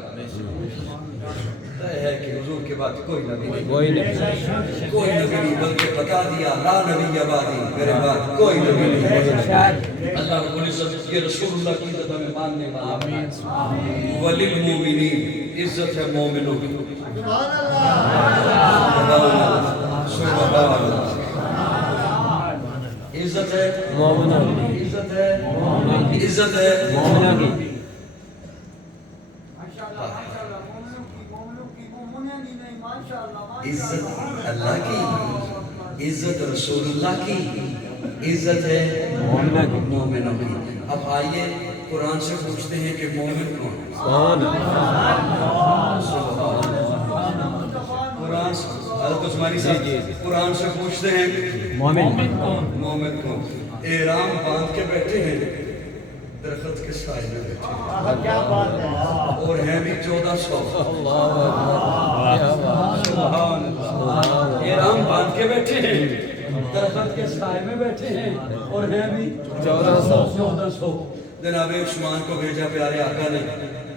طے ہے کہ حضور کے بعد کوئی نبی نہیں، کوئی نہیں کوئی نبی نہیں، بلکہ بتا دیا لا نبی آبادی، میرے بعد کوئی نبی نہیں۔ اللہ رب العزت یہ رسول اللہ کی عزت ہمیں ماننے والا، وللمومنین عزت ہے مومنوں کی، عزت ہے مومنوں عزت ہے عزت ہے مومنوں کی عزت اللہ کی، عزت رسول اللہ کی، عزت ہے مومنوں کی۔ اب آئیے قرآن سے پوچھتے ہیں کہ مومن کون ہے؟ کون قرآن سے حضرت عثمانی صاحب قرآن سے پوچھتے ہیں مومن مومن کون؟ احرام باندھ کے بیٹھے ہیں، درخت کے سائے میں بیٹھے ہیں، کیا بات ہے، اور ہیں بھی 1400۔ احرام باندھ کے بیٹھے ہیں، درخت کے سائے میں بیٹھے ہیں، اور ہیں بھی 1400۔ جناب عثمان کو بھیجا پیارے آقا نے،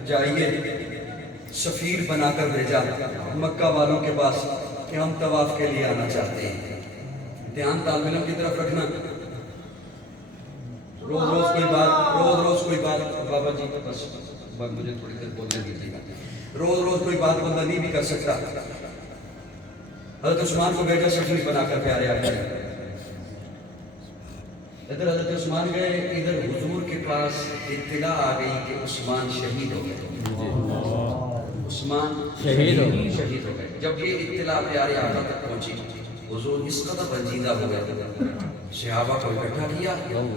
جائیے سفیر بنا کر بھیجا مکہ والوں کے پاس کہ ہم طواف کے لیے آنا چاہتے ہیں۔ دھیان طالب علم کی طرف رکھنا، روز روز کوئی بات بابا جی بس مجھے تھوڑی دیر بولنے دیجیے گا، روز کوئی بات بندہ نہیں بھی کر سکتا۔ حضرت عثمان کو بھیجا سفیر بنا کر پیارے آقا نے، ادھر حضرت عثمان گئے، ادھر حضور کے پاس اطلاع آ گئی کہ عثمان شہید ہو گئے، عثمان شہید ہو گئے۔ جب یہ اطلاع پیارے آقا تک پہنچی، حضور اس قدر رنجیدہ ہو گئے، صحابہ کو اکٹھا کیا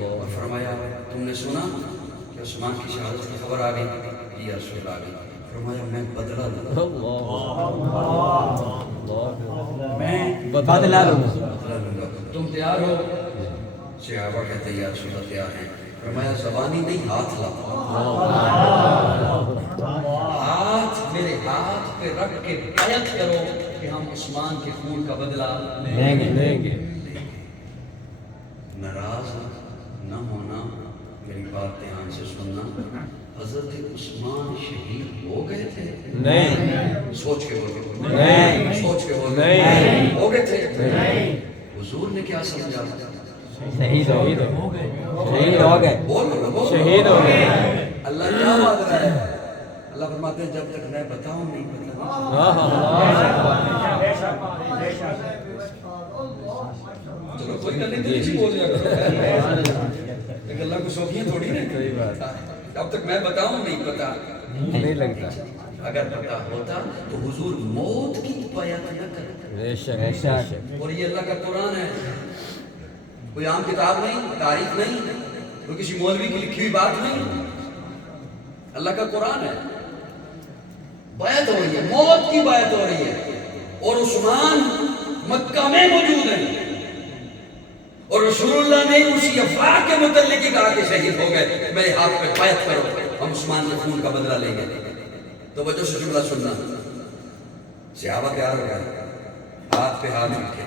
اور فرمایا تم نے سنا کہ عثمان کی شہادت کی خبر آ گئی؟ جی یا رسول آ گئی۔ فرمایا میں بدلہ لوں گا، میں بدلا لوں بدلہ لوں گا، تم تیار ہو؟ صحابہ کہتے ہیں یا رسول اللہ تیار ہیں۔ فرمایا زبانی نہیں، ہاتھ لاؤ، ہاتھ میرے ہاتھ پہ رکھ کے بیعت کرو کہ ہم عثمان کے خون کا بدلہ لیں گے۔ ناراض نہ ہونا، میری بات دھیان سے سننا، حضرت عثمان شہید ہو گئے تھے؟ نہیں، سوچ کے بولو، نہیں، سوچ کے بولو، نہیں، ہو گئے تھے؟ حضور نے کیا سمجھا؟ شہید ہو گئے، شہید ہو گئے، بولو شہید ہو گئے۔ اللہ کیا بات رہا ہے؟ اللہ فرماتے ہیں جب تک میں بتاؤں نہیں چلو کوئی گل نہیں، تو اسی بول دیا کرو، ایک اللہ کو سوکھیاں تھوڑی نہیں، جب تک میں بتاؤں نہیں پتا نہیں لگتا، اگر پتا ہوتا تو حضور موت کی بیعت نہ کرتے۔ بے شک بے شک اور یہ اللہ کا قرآن ہے، کوئی عام کتاب نہیں، تاریخ نہیں، کوئی کسی مولوی کی لکھی ہوئی بات نہیں، اللہ کا قرآن ہے۔ بیعت ہو رہی ہے، موت کی بیعت ہو رہی ہے، اور عثمان مکہ میں موجود ہیں، اور رسول اللہ نے اسی افواہ کے متعلق ہی کہا کہ شہید ہو گئے، میرے ہاتھ پہ بیعت کرو، ہم عثمان کے خون کا بدلہ لیں گے۔ تو وجہ سے جملہ سننا، صحابہ تیار ہو گئے، ہاتھ پہ ہاتھ رکھے،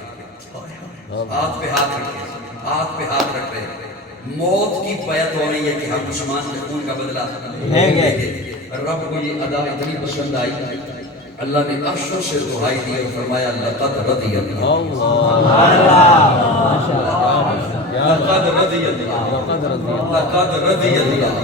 ہاتھ پہ ہاتھ رکھے، ہاتھ پہ ہاتھ رکھ رہے، موت کی بیعت ہو رہی ہے کہ ہم عثمان کے خون کا بدلہ لیں گے۔ رب کو یہ ادا اتنی پسند آئی، اللہ نے عرشوں سے دعائی دی اور فرمایا لقد رضی اللہ، لقد رضی اللہ، لقد رضی اللہ،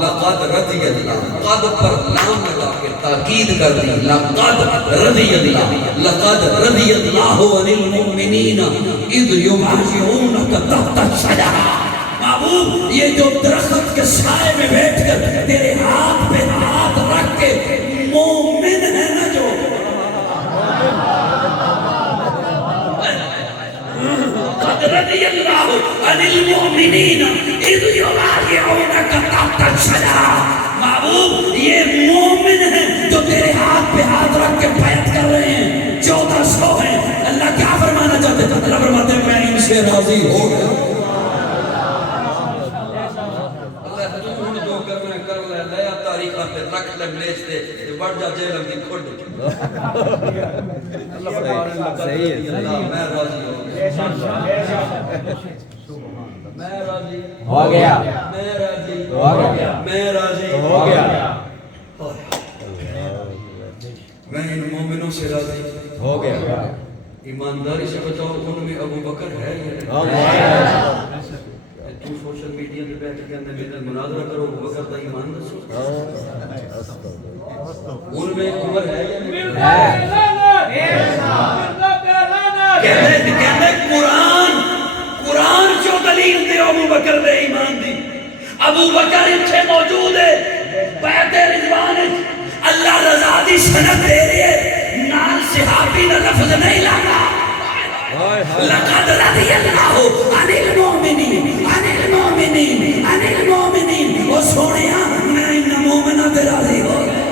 لقد رضی اللہ، قد پر لام لگا کے تاکید کر دی، لقد رضی اللہ، لقد رضی اللہ عن المؤمنین اذ یبایعونک تحت الشجرہ۔ محبوب یہ جو درخت کے سائے میں بیٹھ کر تیرے ہاتھ پہ ہاتھ رکھ کے مومن ہے نا جو لقد رضی اللہ عن المؤمنین اذ یبایعونک تحت الشجرہ. محبوب یہ مومن ہیں جو تیرے ہاتھ پہ ہاتھ رکھ کے بیعت کر رہے ہیں. 1400 ہیں. اللہ کیا فرمانا چاہتے ہیں؟ اللہ فرماتے ہیں میں ان سے راضی ہو گیا. اللہ تو ہن جو کرنا ہے کر لے. نیا تاریخ پہ رکھ لے میز تے بڑھ جا جیل دی کھڑ دے. اللہ صحیح ہے. میں راضی ہو گیا. میں راضی ہو گیا. میں راضی ہو گیا. میں راضی ہو گیا. میں ان مومنوں سے راضی ہو گیا. ایمانداری سے بتاؤ ان میں ابو بکر ہے یا تو سوشل میڈیا پہ بیٹھ کے اندر میرا مناظرہ کرو ابو بکر کا ایمان دسو. ان میں عمر ہے یا نہیں؟ کہنے قرآن جو دلیل دے ابو بکر دے ایمان دی. ابو بکر اتھے موجود ہے بیعت رضوان. اللہ رضا دی سند دے رہی ہے نال صحابی نے لفظ نہیں لانا. لقد رضی اللہ عن المؤمنین عن المؤمنین. وہ سونیا میں ان مومنہ تے راضی ہو گیا.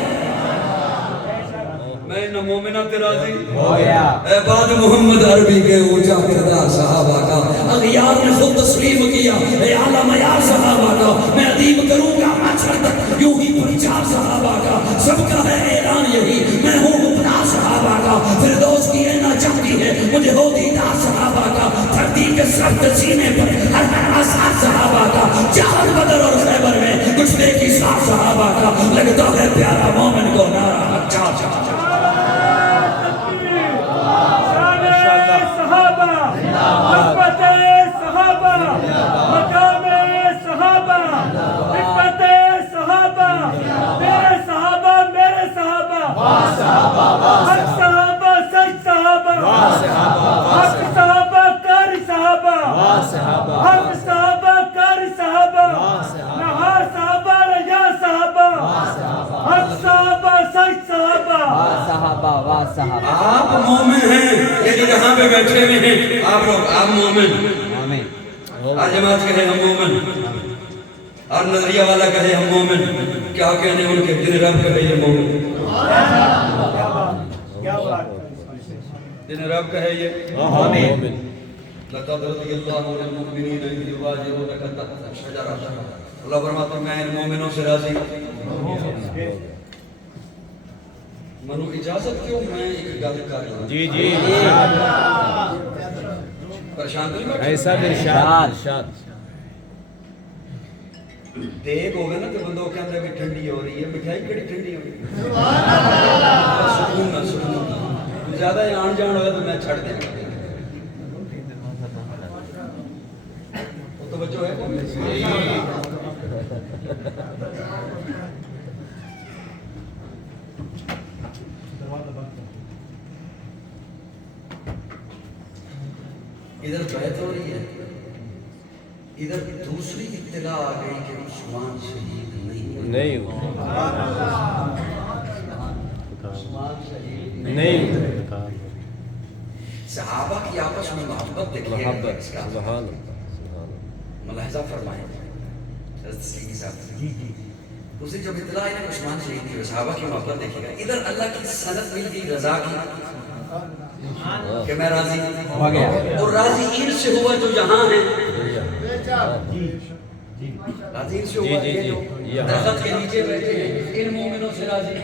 میں ان مومنہ تے راضی ہو گیا. اے بعد محمد عربی کے اونچا کردار صحابہ کا اغیار نے خود تسلیم کیا اے اعلیٰ معیار صحابہ کا. میں ادیب کروں گا مچھر تک یوں ہی پرچار صحابہ کا. سب کا ہے اعلان یہی میں ہوں اپنا صحابہ کا. فردوس کی اینا چاہتی ہے مجھے ہو دیدار صحابہ کا. دھرتی کے سخت سینے پر ہر ہر آسان صحابہ کا. جہل بدر اور خیبر میں کچھ دیکھی ساتھ صحابہ کا. لگتا ہے پیارا مومن کو نعرہ اچھا اچھا آپ مومن ہیں. یہ جو یہاں پہ بیٹھے ہوئے ہیں آپ لوگ آپ مومن. ہر جماعت کہے ہم مومن. ہر نظریہ والا کہے ہم مومن. کیا کہنے ان کے جن رب کہے یہ مومن. جن رب کہے یہ مومن. لقد رضی اللہ عن المؤمنین اذ یبایعونک تحت الشجرہ. اللہ فرماتا ہے میں ان مومنوں سے راضی ہوں. منو اجازت کیوں میں ایک گل کر رہا ہوں. جی جی پریشان تو نہیں بیٹھے؟ ایسا ارشاد. دیکھ ہوگا نا تو بندوں کے اندر بھی ٹھنڈی ہو رہی ہے. مٹھائی کڑی ٹھنڈی ہو رہی ہے. سکون نہ سکون. زیادہ آن جان ہوگا تو میں چھڑ دیں گا. وہ تو بچوں ہے کون ادھر بیعت ہو رہی ہے. ادھر دوسری اطلاع آ گئی کہ عثمان شہید نہیں ہوئے. عثمان شہید نہیں. صحابہ کی آپس میں محبت دیکھیے گا. ملاحظہ فرمائیں حضرت سلیمی صاحب. دوسری جب اطلاع آئی نا عثمان شہید کی صحابہ کی محبت دیکھیے گا. ادھر اللہ کی سند مل گئی رضا کی کہ میں راضی ہو گیا. اور راضی ان سے ہوا جو یہاں ہے. راضی ان سے ہوا یہ جو درخت کے نیچے بیٹھے ہیں ان مومنوں سے راضی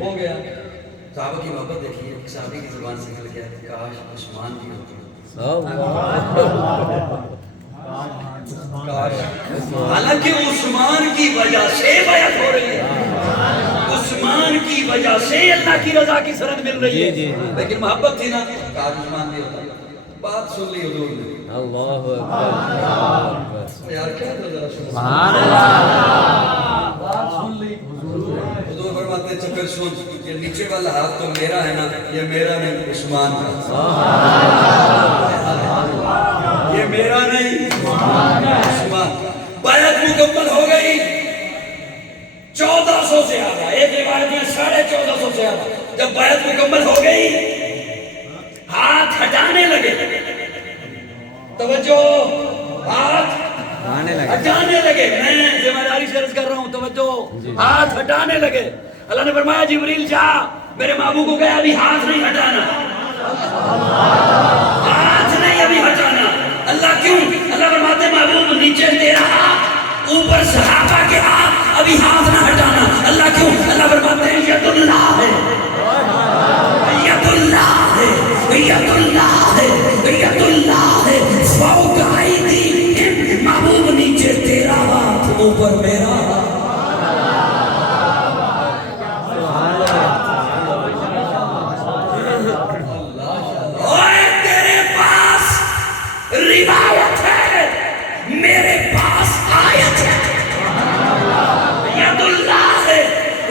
ہو گیا. صحابہ کی محبت دیکھیے. صحابی کی زبان سے نکل گیا کاش عثمان کی ہوتی. کاش. حالانکہ عثمان کی وجہ سے بیعت ہو رہی ہے. عثمان کی وجہ سے اللہ کی رضا کی سند مل رہی ہے. لیکن محبت تھی نا کاش عثمان نہیں ہوتا. بات سن لی حضور نے. اللہ اکبر. یار کیا ذرا سبحان اللہ. بات سن لی. حضور فرماتے ہیں پھر سن یہ نیچے والا ہاتھ تو میرا ہے نا یہ میرا نہیں عثمان کا. یہ میرا نہیں عثمان. بیعت مکمل ہو گئی. 1400 سے آگا. ایک روایت میں 1450 سے آگا. جب بیعت مکمل ہو گئی ہاتھ ہٹانے لگے توجہ ہاتھ آنے لگے ہٹانے لگے. میں ذمہ داری سے عرض کر رہا ہوں, توجہ ہاتھ ہٹانے لگے. اللہ نے فرمایا جبریل جا میرے محبوب کو کہا ابھی ہاتھ نہیں ہٹانا, ہاتھ نہیں ابھی ہٹانا. اللہ کیوں؟ اللہ فرماتے محبوب نیچے تیرا ہاتھ, اوپر صحابہ کے ہاتھ, ابھی ہاتھ نہ ہٹانا. اللہ کیوں؟ اللہ فرماتے ہیں ید اللہ ہے, ید اللہ ہے, ید اللہ ہے, ید اللہ ہے فوق ایدیہم. محبوب نیچے تیرا ہاتھ, اوپر میرا ہاتھ. روایت ہے, میرے پاس آیت ہے. ید اللہ ہے,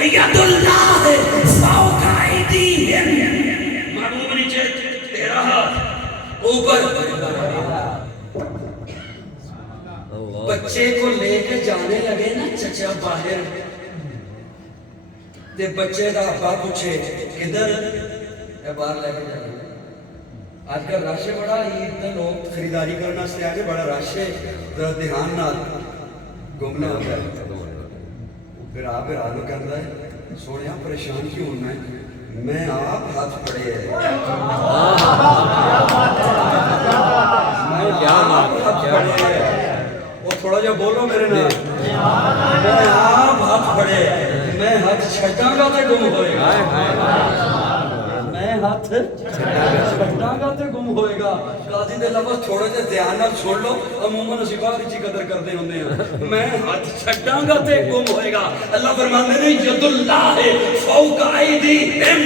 ید اللہ ہے فوق ایدیہم. محبوب نیچے تیرا ہاتھ, اوپر. بچے کو لے کے جانے لگے نا چچا باہر, تے بچے دا ابا پوچھے کدھر ہے, باہر لے کے جانے. آج کل رش ہے بڑا, عید دے لوگ خریداری کرنا سے آگے بڑا رش ہے, ذرا دھیان نال گھومنا ہوتا ہے. پھر آپ رالو کرتا ہے سونے پریشان کیوں ہونا ہے, میں آپ ہاتھ پڑے ہے, میں آپ ہاتھ پڑے ہے. وہ تھوڑا جا بولو میرے نال, میں آپ ہاتھ پڑے, میں ہاتھ چھٹاں گا تے گم ہوئے گا, میں ہاتھ چھٹاں گا تے گم ہوئے گا. قاضی دے لفظ تھوڑے جے دھیان نال چھوڑ لو, عموماً اسی بات کی قدر کرتے ہوندے ہیں. میں ہاتھ چھٹاں گا تے گم ہوئے گا. اللہ فرماتے ہیں ید اللہ ہے فوق ایدیہم.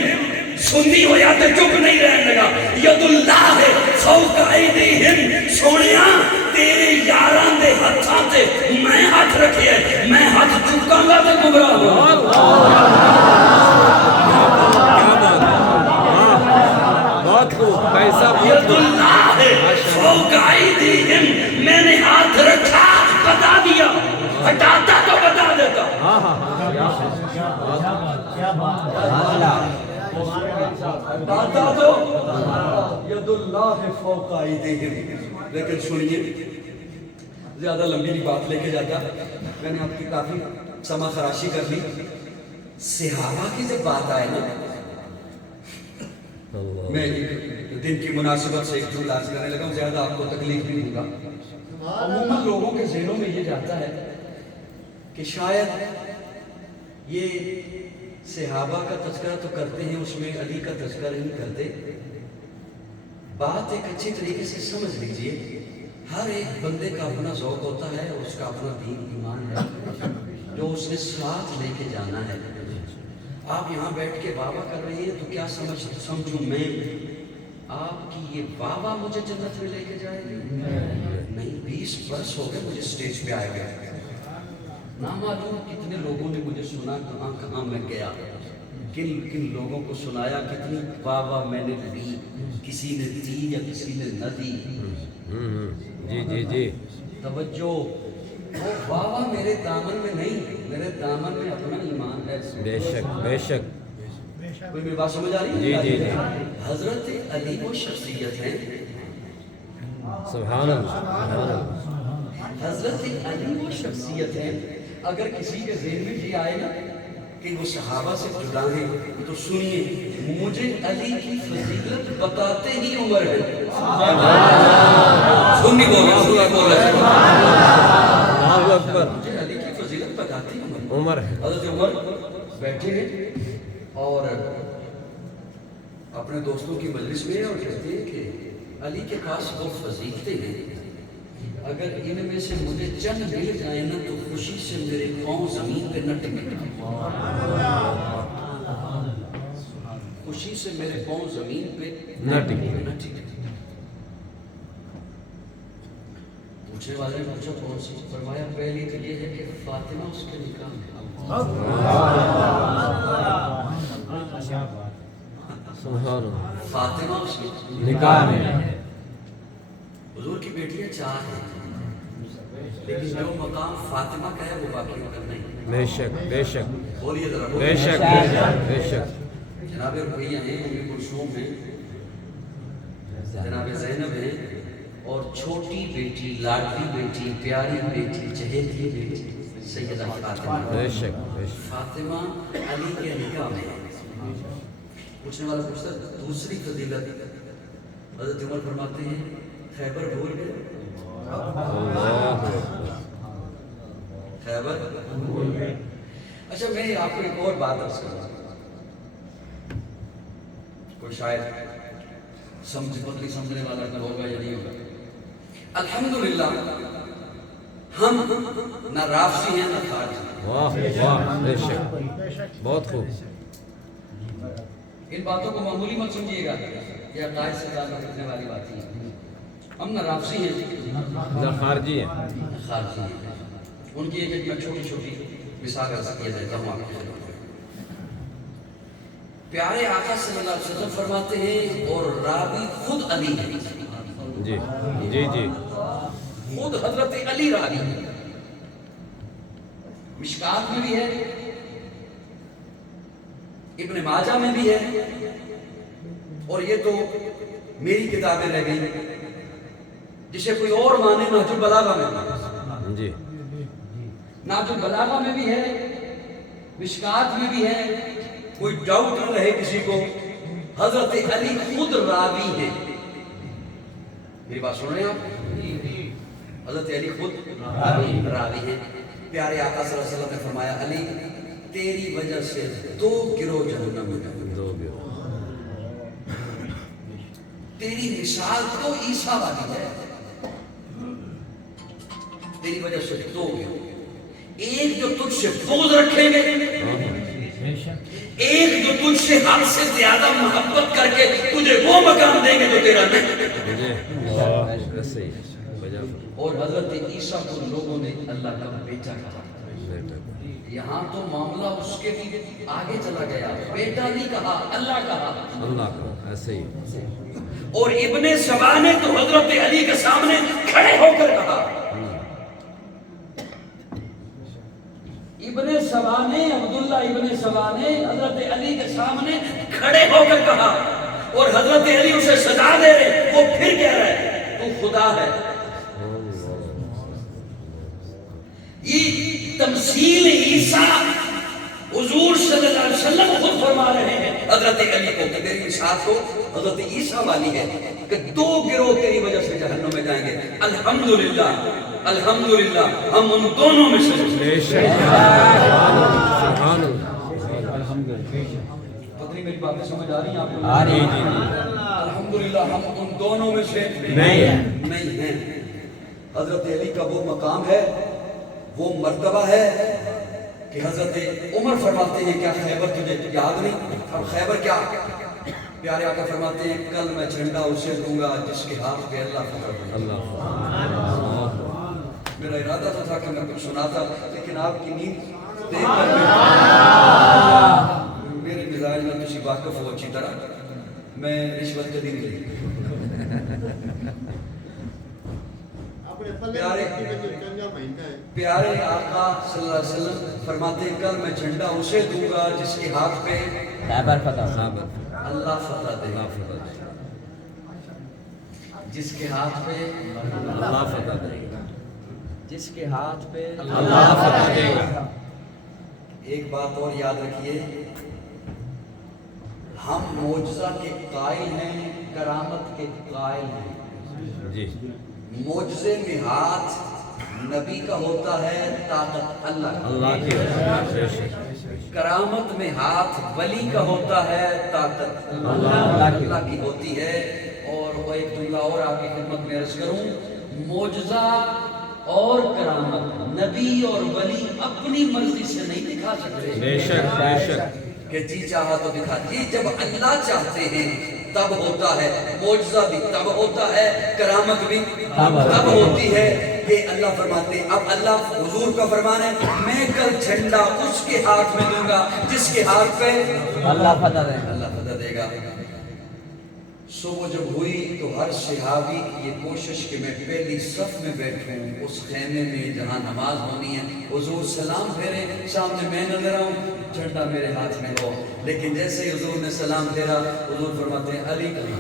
سنی ہو یا تے چپ نہیں رہنے لگا, ید اللہ ہے فوق ایدیہم. سونیاں تیرے یاراں دے ہتھاں تے میں ہاتھ رکھے ہے, میں ہاتھ چکاں گا تے گمراہ ہوں. ید اللہ ہے فوق ایدیہم. میں نے ہاتھ رکھا, بتا دیا, ہٹاتا تو بتا دیتا. ہٹاتا تو ید اللہ فوق ایدیہم. لیکن سنیے, زیادہ لمبی نہیں بات لے کے جاتا, میں نے آپ کی کافی سما خراشی کر لی. صحابہ کی جب بات آئے نا, میں دن کی مناسبت سے ایک جملہ عرض کرنے لگا ہوں, زیادہ آپ کو تکلیف نہیں ہوگا. عموماً لوگوں کے ذہنوں میں یہ جاتا ہے کہ شاید یہ صحابہ کا تذکرہ تو کرتے ہیں, اس میں علی کا تذکرہ نہیں کرتے. بات ایک اچھی طریقے سے سمجھ لیجئے, ہر ایک بندے کا اپنا ذوق ہوتا ہے, اس کا اپنا دین ایمان ہے جو اس نے ساتھ لے کے جانا ہے. آپ یہاں بیٹھ کے واہ واہ کر رہے ہیں تو کیا سمجھوں میں آپ کی یہ واہ واہ مجھے جنت میں لے کے جائے گی؟ نہیں. 20 برس ہو گئے مجھے سٹیج پہ آئے گئے, نامعلوم کتنے لوگوں نے مجھے سنا, کہاں کہاں میں گیا, کن کن لوگوں کو سنایا, کتنی واہ واہ میں نے لی, کسی نے دی یا کسی نے نہ دی. جی جی جی توجہ, وہ واہ واہ میرے دامن میں نہیں, میرے دامن میں اپنا ایمان ہے. بے شک بے شک. کوئی میری بات سمجھ آ رہی ہے؟ جی جی جی. حضرت علی وہ شخصیت ہیں, سبحان اللہ سبحان اللہ. حضرت علی وہ شخصیت ہیں, اگر کسی کے ذہن میں یہ آئے نا کہ وہ صحابہ سے جدا ہیں تو سنیے, مجھے علی کی فضیلت بتاتے ہی عمر ہے. سنی بولا اللہ اکبر. مجھے علی کی فضیلت بتاتے ہی عمر ہے. حضرت عمر بیٹھے ہیں اور اپنے دوستوں کی مجلس میں, اور کہتے ہیں کہ علی کے پاس وہ فضیلتیں ہیں, اگر ان میں سے مجھے چند مل جائے نا تو خوشی سے میرے پاؤں زمین پہ نہ ٹکے, خوشی سے میرے پاؤں زمین پہ نہ ٹکے. پوچھنے والے نے پوچھا کون سی؟ فرمایا پہلی تو یہ ہے کہ فاطمہ اس کے نکاح میں. سبحان اللہ. فاطمہ اس کے نکاح میں. حضور کی بیٹیاں 4 ہیں, لیکن جو مقام فاطمہ کا ہے وہ باقی کا نہیں. بے شک بے شک بولیے ذرا, بے شک بے شک. جناب رقیہ ہیں, ام کلثوم ہیں, جناب زینب ہیں, اور چھوٹی بیٹی, لاڈلی بیٹی, پیاری بیٹی, چہیتی بیٹی سیدہ فاطمہ. بے شک بے شک. فاطمہ علی کے نکاح میں. پوچھنے والا پوچھتا ہے دوسری فضیلت. حضرت عمر فرماتے ہیں خیبر بھول گئے. خیبر بھول گئے. اچھا میں آپ کو ایک اور بات عرض کروں. کوئی شاید پتلی سمجھنے والا کا ہوگا یا نہیں ہوگا. الحمدللہ ہم نہ رافضی ہیں نہ خارجی ہیں. واہ واہ بے شک بہت خوب. ان باتوں کو معمولی مت سمجھیے گا, یہ عقائد سے تعلق رکھنے والی بات ہے. ہم نہ رافضی ہیں نہ خارجی ہے. خارجی ہیں. ان کی ایک میں چھوٹی چھوٹی مثال عرض کیا دیتا ہوں آپ کو. پیارے آقا صلی اللہ علیہ وسلم فرماتے ہیں اور راوی خود علی ہے. جی جی جی. خود حضرت علی راوی ہے. مشکات میں بھی ہے, ابن ماجہ میں بھی ہے, اور یہ تو میری کتابیں رہ گئی. جسے کوئی اور مانے نہج البلاغہ میں بھی. جی نہج البلاغہ میں بھی ہے, مشکات میں بھی ہے. کوئی ڈاؤٹ نہ رہے کسی کو, حضرت علی خود راوی ہے. میری بات سن رہے ہیں آپ؟ حضرت علی خود راوی ہے. پیارے آقا صلی اللہ علیہ وسلم نے فرمایا علی تیری وجہ سے 2 گروہ جہنم میں جائیں گے. 2 گروہ. تیری مثال تو عیسیٰ والی ہے. تیری وجہ سے 2 گروہ, ایک جو تجھ سے بغض رکھیں گے, ایک جو تجھ سے حد سے زیادہ محبت کر کے تجھے وہ مقام دیں گے جو تیرا نہیں. اور حضرت عیسیٰ کو لوگوں نے اللہ کا بیٹا کہا. یہاں تو معاملہ اس کے بھی آگے چلا گیا. بیٹا نہیں کہا, اللہ کہا. اللہ کا ایسے ہی. اور ابن سبا نے تو حضرت علی کے سامنے کھڑے ہو کر کہا. ابن سبا نے, عبداللہ ابن سبا نے حضرت علی کے سامنے کھڑے ہو کر کہا, اور حضرت علی اسے سزا دے رہے. وہ پھر کہہ رہے تو خدا ہے. یہ تمثیل عیسیٰ حضور صلی اللہ علیہ وسلم خود فرما رہے ہیں حضرت علی کو کہ تیری مثال تو حضرت عیسیٰ والی ہے کہ 2 گروہ تیری وجہ سے جہنم میں جائیں گے. الحمدللہ الحمدللہ ہم ان دونوں میں سے. بے شک. سبحان اللہ. پتہ میری باتیں سمجھ آ رہی ہیں آپ کو؟ آ رہی جی جی. الحمدللہ ہم ان دونوں میں سے نہیں ہیں. حضرت علی کا وہ مقام ہے, وہ مرتبہ ہے کہ حضرت عمر فرماتے ہیں کیا خیبر تجھے یاد نہیں؟ اب خیبر کیا؟ پیارے آقا فرماتے ہیں کل میں جھنڈا اسے دوں گا جس کے ہاتھ پہ اللہ فتح دے. اللہ. میرا ارادہ تو تھا کہ میں کچھ سناتا, لیکن آپ کی نیند دیکھ کر میرے مزاج میں کسی واقف ہو اچھی طرح. میں رشوت کبھی نہیں لی. پیارے آقا صلی اللہ علیہ وسلم فرماتے ہیں کل میں جھنڈا اسے دوں گا جس کے ہاتھ پہ خیبر فتح. اللہ فتح دے گا. جس کے ہاتھ پہ اللہ فتح دے گا. جس کے ہاتھ پہ اللہ فتح دے گا. ایک بات اور یاد رکھیے, ہم معجزہ کے قائل ہیں, کرامت کے قائل ہیں. جی. معجزے میں ہاتھ نبی کا ہوتا ہے, طاقت اللہ کی ہوتی ہے. کرامت میں ہاتھ ولی کا ہوتا ہے, طاقت اللہ کی ہوتی ہے. اور وہ ایک جملہ اور آپ کی خدمت میں عرض کروں, معجزہ اور کرامت نبی اور ولی اپنی مرضی سے نہیں دکھا سکتے. بے شک بے شک. کہ جی چاہا تو دکھا. جی جب اللہ چاہتے ہیں تب ہوتا ہے. معجزہ بھی تب ہوتا ہے, کرامت بھی تب ہوتی ہے. یہ اللہ فرماتے ہیں. اب اللہ حضور کا فرمان ہے میں کل جھنڈا اس کے ہاتھ میں دوں گا جس کے ہاتھ پہ اللہ فتح دے گا. صبح جب ہوئی تو ہر صحابی کی یہ کوشش کہ میں پہلی صف میں بیٹھوں اس خیمے میں جہاں نماز ہونی ہے. حضور سلام پھیرے, سامنے میں نظر آؤں, جھنڈا میرے ہاتھ میں ہو. لیکن جیسے ہی حضور نے سلام پھیرا, حضور فرماتے ہیں علی کہاں.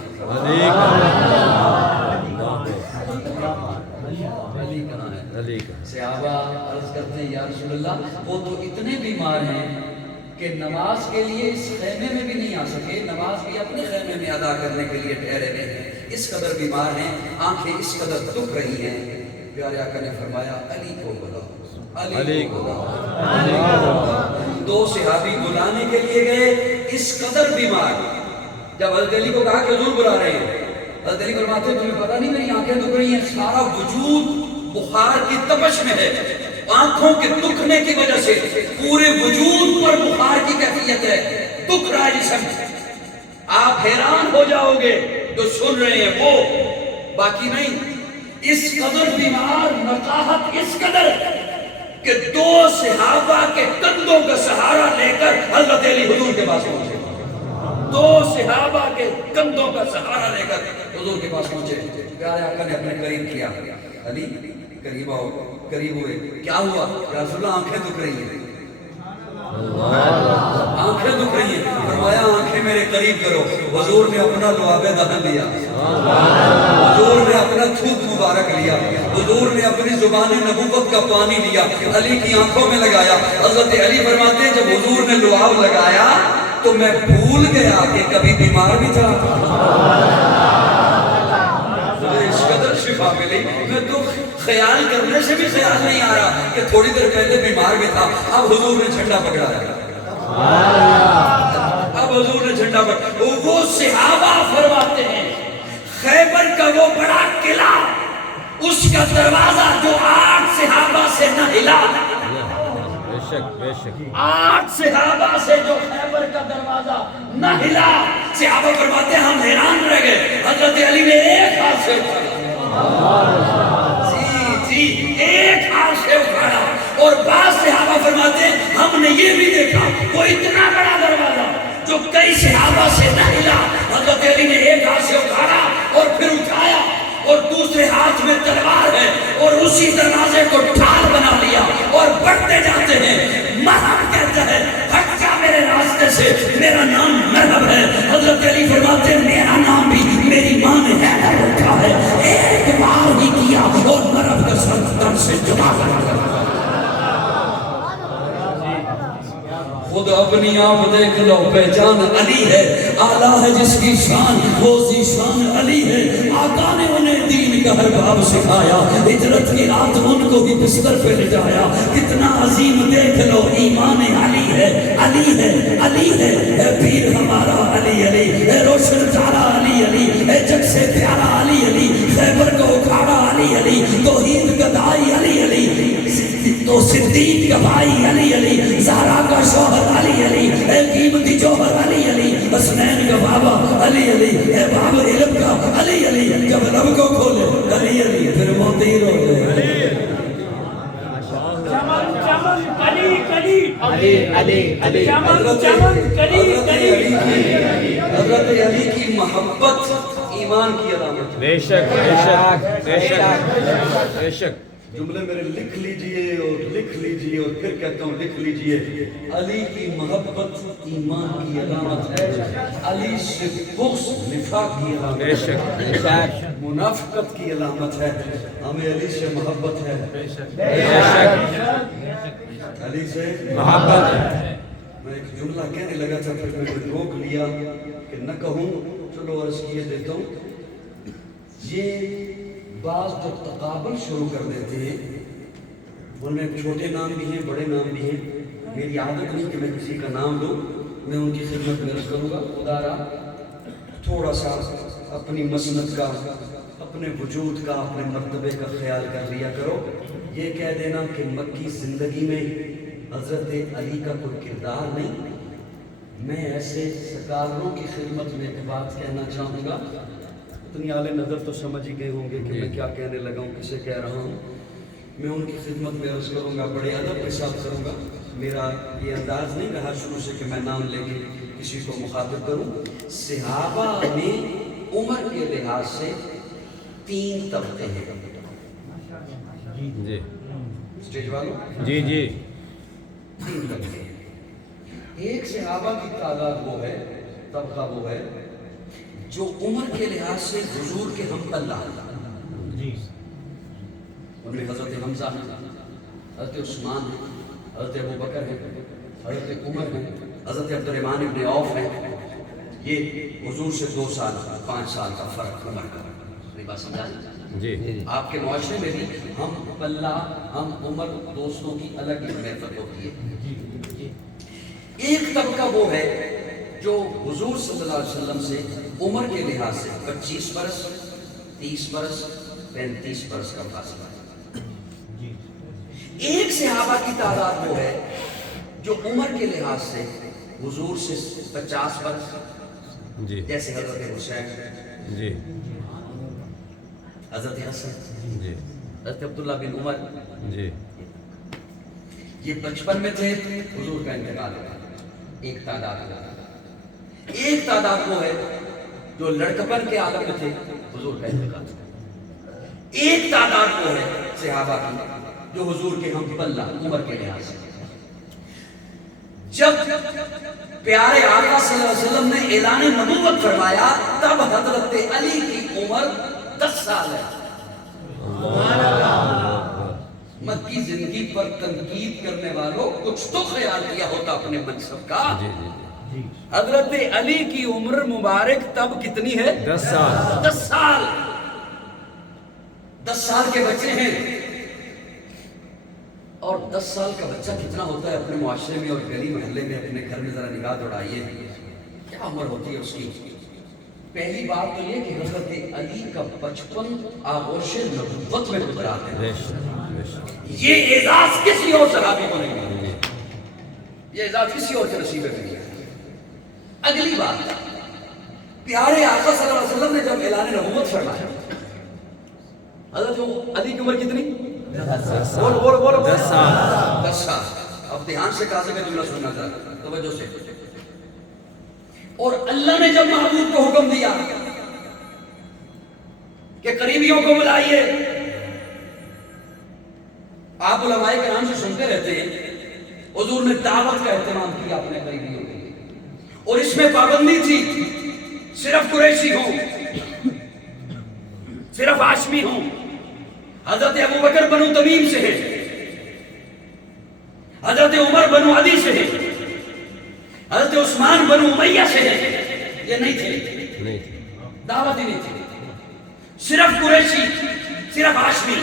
علی کہاں ہے؟ علی کا صحابہ عرض کرتے ہیں یا رسول اللہ وہ تو اتنے بیمار ہیں کہ نماز کے لیے اس خیمے میں بھی نہیں آ سکے، نماز بھی اپنے خیمے میں ادا کرنے کے لیے ٹھہرے ہوئے ہیں، اس قدر بیمار ہیں، آنکھیں اس قدر دکھ رہی ہیں۔ پیارے آقا نے فرمایا علی کو بلاؤ، علی کو بلاؤ۔ دو صحابی بلانے کے لیے گئے، اس قدر بیمار۔ جب حضرت علی کو کہا کہ حضور بلا رہے ہیں، حضرت علی فرماتے ہیں تمہیں پتہ نہیں میری آنکھیں دکھ رہی ہیں، سارا وجود بخار کی تپش میں ہے، آنکھوں کے دکھنے کی وجہ سے پورے وجود پر بخار کی کیفیت ہے، دکھ رہا ہے جسم۔ آپ حیران ہو جاؤ گے جو سن رہے ہیں وہ، باقی نہیں۔ اس قدر بیمار، نقاہت اس قدر کہ دو صحابہ کے کندھوں کا سہارا لے کر حضرت علی حضور کے پاس پہنچے، دو صحابہ کے کندھوں کا سہارا لے کر حضور کے پاس پہنچے۔ پیارے آقا نے اپنے قریب کیا، علی قریب آؤ، قریب ہوئے، کیا ہوا؟ یا رسول اللہ آنکھیں دکھ رہی ہیں، آنکھیں دکھ رہی ہیں۔ فرمایا آنکھیں میرے قریب کرو۔ حضور نے اپنا لعاب دہن لیا، حضور نے اپنا تھوک مبارک لیا، حضور نے اپنی زبان نبوت کا پانی لیا، علی کی آنکھوں میں لگایا۔ حضرت علی فرماتے ہیں جب حضور نے لعاب لگایا تو میں بھول گیا کہ کبھی بیمار بھی تھا، مجھے اس قدر شفا ملی، میں تو خیال کرنے سے بھی خیال نہیں آ رہا کہ تھوڑی دیر پہلے بیمار بھی تھا۔ اب حضور نے جھنڈا پکڑایا، اب حضور نے جھنڈا پکڑا۔ وہ صحابہ فرماتے ہیں خیبر کا وہ بڑا قلعہ، اس کا دروازہ جو 8 صحابہ سے نہ ہلا، بے شک بے شک 8 صحابہ سے جو خیبر کا دروازہ نہ ہلا۔ صحابہ فرماتے ہیں ہم حیران رہ گئے، حضرت علی نے ایک ہاتھ سے اٹھایا، جی ایک ہاتھ سے اٹھایا، اور بعض صحابہ فرماتے ہیں ہم نے یہ بھی دیکھا وہ اتنا بڑا دروازہ جو کئی صحابہ سے نہ ہلا، حضرت علی نے ایک ہاتھ سے اٹھایا اور پھر اٹھایا، اور دوسرے ہاتھ میں تلوار ہے، اور اسی دروازے کو ڈھال بنا لیا اور بڑھتے جاتے ہیں۔ مرحب کہتا ہے ہٹ جا میرے راستے سے، میرا نام مرحب ہے۔ حضرت علی فرماتے ہیں میرا نام بھی میری ماں نے حیدر رکھا ہے۔ ایک بار ہی کیا اور مرحب کا سر تن سے جدا کر دیا۔ خود اپنی آپ دیکھ لو، پہچان علی ہے، اعلیٰ ہے جس کی شان، وہ ذیشان علی ہے۔ آقا نے انہیں دین کا ہر باب سکھایا، ہجرت کی رات ان کو بھی بستر پہ لے جایا۔ کتنا عظیم دیکھ لو، ایمان علی ہے، علی ہے، علی ہے، اے پیر ہمارا علی علی، اے روشن تارا علی علی، اے جگ سے پیارا علی علی، خیبر کو اکھاڑا علی علی، توحید کا دائی علی علی، تو صدیق کا بھائی علی علی، زہرا کا شوہر علی علی، اے قیمتی جوہر علی علی، حسنین کا بابا علی علی، اے باب علم کا علی علی، جب رب کو کھولے علی علی، پھر موتی رو لے۔ چمن چمن کلی کلی علی علی علی چمن چمن کلی کلی حضرت علی کی محبت ایمان کی علامت ہے۔ بے شک بے شک بے شک بے شک جملے میرے لکھ لیجئے اور لکھ لیجئے اور پھر کہتا ہوں لکھ لیجئے، علی کی محبت ایمان کی علامت ہے، علی سے بغض نفاق کی علامت بے شک بے شک ہے، منافقت کی علامت ہے۔ ہمیں علی سے محبت ہے، بے شک علی سے محبت ہے۔ میں ایک جملہ کہنے لگا تھا، پھر میں نے روک لیا کہ نہ کہوں، چلو عرض کیے دیتا ہوں۔ یہ بعض جو تقابل شروع کر دیتے ہیں، ان میں چھوٹے نام بھی ہیں، بڑے نام بھی ہیں۔ میری عادت نہیں کہ میں کسی کا نام لوں، میں ان کی خدمت میں عرض کروں گا خدا را تھوڑا سا اپنی مسند کا، اپنے وجود کا، اپنے مرتبے کا خیال کر لیا کرو۔ یہ کہہ دینا کہ مکی زندگی میں حضرت علی کا کوئی کردار نہیں، میں ایسے سرکاروں کی خدمت میں ایک بات کہنا چاہوں گا۔ اتنی اعلی نظر تو سمجھ ہی گئے ہوں گے کہ میں کیا کہنے لگا ہوں، کسے کہہ رہا ہوں۔ میں ان کی خدمت میں عرض کروں گا، بڑے ادب کے ساتھ کروں گا۔ میرا یہ انداز نہیں رہا شروع سے کہ میں نام لے کے کسی کو مخاطب کروں۔ صحابہ میں عمر کے لحاظ سے 3 طبقے ہیں۔ جی اسٹیج والوں، جی جی 3 طبقے ہیں۔ ایک صحابہ کی تعداد وہ ہے، طبقہ وہ ہے جو عمر کے لحاظ سے حضور کے ہم پلہ، ان میں حضرت حمزہ ہیں، حضرت عثمان ہیں، حضرت ابوبکر ہیں، حضرت عمر ہیں، حضرت عبد الرحمن ابن عوف ہیں. یہ حضور سے 2 سال 5 سال کا فرق عمر کا. میری بات سمجھا؟ جی آپ کے معاشرے میں بھی ہم پلہ، ہم عمر، دوستوں کی الگ ہی محفل ہوتی ہے. ایک طبقہ وہ ہے جو حضور صلی اللہ علیہ وسلم سے عمر کے لحاظ سے 25 برس، 30 برس، 35 برس کا فاصلہ ہے. ایک صحابہ کی تعداد وہ ہے جو عمر کے لحاظ سے حضور سے 50 برس، جی جیسے حضرت حسین، جی حضرت حسن، جی حضرت عبداللہ بن عمر، جی یہ 55 میں تھے، حضور کا انتقال ہوا. ایک تعداد ہے. ایک تعداد وہ ہے جو لڑکپن کے عالم میں تھے، حضور کا انتقال ہوا. ایک تعداد وہ ہے صحابہ کی جو حضور کے ہم پلہ عمر کے لحاظ سے. جب پیارے آقا صلی اللہ علیہ وسلم نے اعلان نبوت فرمایا تب حضرت علی کی عمر 10 سال ہے. مکی زندگی پر تنقید کرنے والوں کچھ تو خیال کیا ہوتا اپنے منصب کا. جی جی حضرت علی کی عمر مبارک تب کتنی ہے؟ 10 سال 10 سال. 10 سال کے بچے ہیں. اور 10 سال کا بچہ کتنا ہوتا ہے اپنے معاشرے میں اور گلی محلے میں، اپنے گھر میں ذرا نگاہ دوڑائیے کیا عمر ہوتی ہے اس کی. پہلی بات تو یہ کہ حضرت علی کا 55 آغوش نبوت میں گزرا ہے. بے شک بے شک. یہ اعزاز کسی اور صحابی کو نہیں ملا. یہ اعزاز کسی اور کے نصیب میں نہیں ہے. اگلی بات، پیارے آقا صلی اللہ علیہ وسلم نے جب اعلان نبوت فرمایا، حضرت علی کی عمر کتنی؟ 10 10 سال. 10 سال. اب دھیان سے کہا کہ جملہ سننا چاہتا، توجہ سے. اور اللہ نے جب محبوب کو حکم دیا کہ قریبیوں کو بلائیے، آپ علماء کرام سے سنتے رہتے ہیں، حضور نے دعوت کا اہتمام کیا اپنے قریبیوں کے لیے. اور اس میں پابندی تھی صرف قریشی ہوں، صرف ہاشمی ہوں. حضرت ابوبکر بنو تمیم سے ہے، حضرت عمر بنو عدی سے ہے، حضرت عثمان بنو امیہ سے ہے. یہ نہیں تھے، نہیں دعوت ہی نہیں تھی. صرف قریشی، صرف ہاشمی.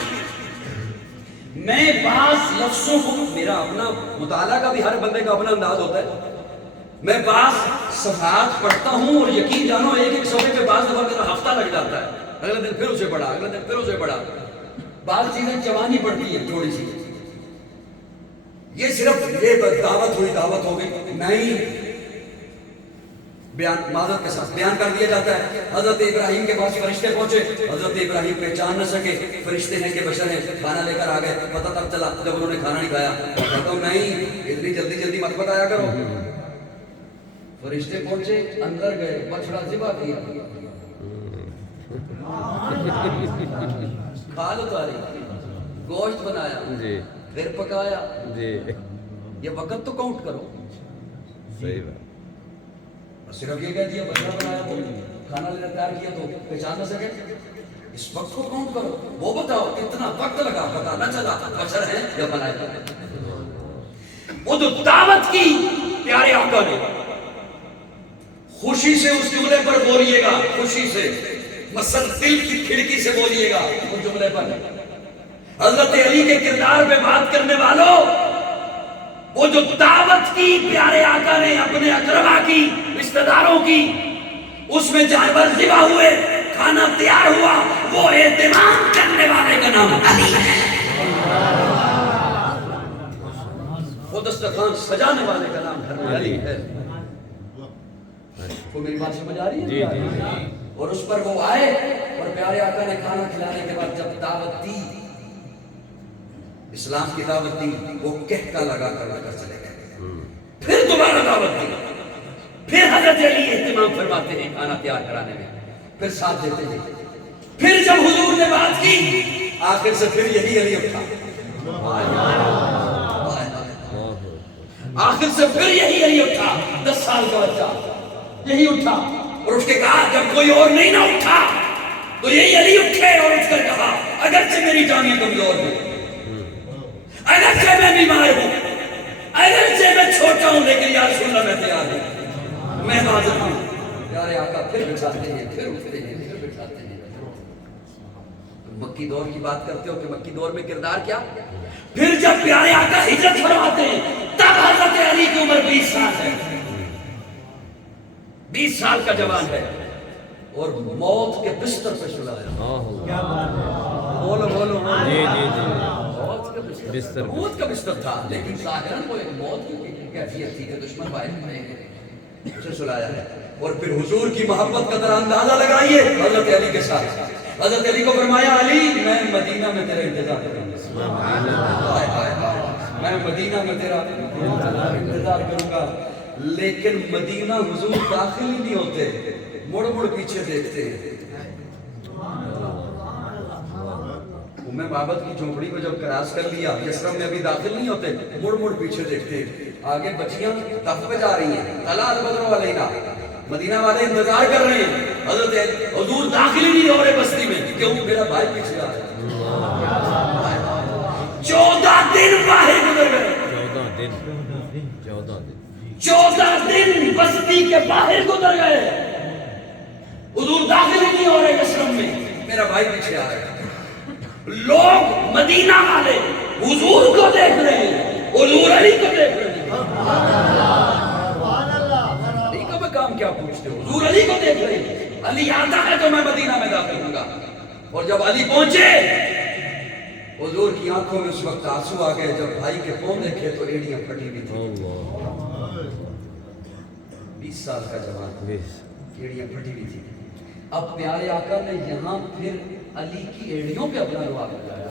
میں بعض لفظوں کو، میرا اپنا مطالعہ کا بھی ہر بندے کا اپنا انداز ہوتا ہے، میں بعض صفحات پڑھتا ہوں اور یقین جانو ایک ایک صفحے پہ بعض دفعہ میرا ہفتہ لگ جاتا ہے. اگلے دن پھر اسے پڑھا، اگلے دن پھر اسے پڑھا. بعض چیزیں جوانی پڑتی ہے تھوڑی سی. یہ صرف یہ دعوت ہوئی، دعوت ہو گئی نہیں، بیان معذرت کے ساتھ بیان کر دیا جاتا ہے. حضرت ابراہیم کے پاس فرشتے پہنچے، حضرت ابراہیم پہچان نہ سکے فرشتے ہیں کہ بشر ہیں، کھانا لے کر آ گئے. پتہ تب چلا جب انہوں نے کھانا نہیں کھایا. کہتا ہوں نہیں، اتنی جلدی جلدی مت بتایا کرو. فرشتے پہنچے، اندر گئے، بچڑا ذبح کیا، کھال اتاری، گوشت بنایا، جی پھر پکایا. جی یہ وقت تو کاؤنٹ کرو. صحیح بات. صرف یہ کہہ دیا بچڑا بنایا تو کھانا لینا تیار کیا تو پہچان نہ سکے. اس وقت کو کاؤنٹ کرو. وہ بتاؤ کتنا وقت لگا، پتا نہ چلا بشر ہیں یا بنائے. وہ تو دعوت کی پیارے آقا نے. خوشی سے اس جملے پر بولیے گا، خوشی سے، مثلا دل کی کھڑکی سے بولیے گا اس جملے پر. حضرت علی کے کردار پہ بات کرنے والوں، وہ جو دعوت کی پیارے آقا نے اپنے اقربا کی، رشتہ داروں کی، اس میں جانور ذبح ہوئے، کھانا تیار ہوا، وہ اہتمام کرنے والے کا نام علی ہے. وہ دسترخوان سجانے والے کا نام گھر میں علی ہے. کو میری بات سمجھ آ رہی ہے؟ جی جی. اور اس پر وہ آئے اور پیارے آقا نے کھانا کھلانے کے بعد جب دعوت دی، اسلام کی دعوت دی، وہ کہکا لگا کر چلے گئے. پھر دوبارہ دعوت دی، پھر حضرت علی اہتمام فرماتے ہیں کھانا تیار کرانے میں، پھر ساتھ دیتے ہیں. پھر جب حضور نے بات کی، آخر سے پھر یہی علی اٹھا. آخر سے پھر یہی علی اٹھا، 10 سال کا بچہ یہی اٹھا. اور اس کے کہا جب کوئی اور نہیں نہ اٹھا تو یہی علی اٹھے اور اٹھ کر کہا اگرچہ میری جانیں کمزور ہیں، اگرچہ میں بیمار ہوں، اگرچہ میں چھوٹا ہوں، لیکن یا رسول اللہ میں تیار ہوں، میں حاضر ہوں۔ پیارے آقا پھر بٹھاتے ہیں، پھر اٹھتے ہیں، پھر بٹھاتے ہیں۔ مکی دور کی بات کرتے ہو کہ مکی دور میں کردار کیا؟ پھر جب پیارے آقا ہجرت فرماتے ہیں تب حضرت علی کی عمر 20 سال ہے، 20 سال کا جوان ہے، اور موت کے بستر پہ سلا ہے۔ کیا بات ہے، بولو بولو جی جی جی موت کا بستر، موت کا بستر تھا، لیکن ظاہراً وہ ایک موت کی کیفیت تھی کہ دشمن باہر میں اسے سلایا ہے۔ اور پھر حضور کی محبت کا ذرا اندازہ لگائیے حضرت علی کے ساتھ۔ حضرت علی کو فرمایا علی میں مدینہ میں تیرا انتظار کروں گا، میں مدینہ میں تیرا انتظار کروں گا، لیکن مدینہ حضور داخل ہی نہیں ہوتے، مڑ مڑ پیچھے دیکھتے ہیں۔ میں معبد کی جھونپڑی کو جب کراس کر لیا، یسرب میں ابھی داخل نہیں ہوتے، مڑ مڑ پیچھے دیکھتے ہیں، آگے بچیاں تخت پہ جا رہی ہیں، طلع البدر علینا، مدینہ والے انتظار کر رہے ہیں، حضرت حضور داخل ہی نہیں ہو رہے بستی میں، کیوں؟ میرا بھائی پیچھے آ رہا ہے۔ 14 دن باہر گزر گئے، 14 دن بستی کے باہر گزر گئے، حضور داخل ہی نہیں ہو رہے یسرب میں، میرا بھائی پیچھے آ رہا ہے۔ لوگ مدینہ والے حضور کو دیکھ رہے ہیں، حضور علی کو دیکھ رہے ہیں۔ علی کا مقام کیا پوچھتے ہو؟ حضور علی کو دیکھ رہے ہیں، علی آتا ہے تو میں مدینہ میں داخل ہوں گا۔ اور جب علی پہنچے حضور کی آنکھوں میں اس وقت آنسو آ گئے، جب بھائی کے پاؤں دیکھے تو ایڑیاں پھٹی ہوئی تھیں۔ 20 سال کا جوان، ایڑیاں پھٹی ہوئی تھیں۔ اب پیارے آقا نے یہاں پھر علی کی ایڑیوں پہ اپنا روا لگایا،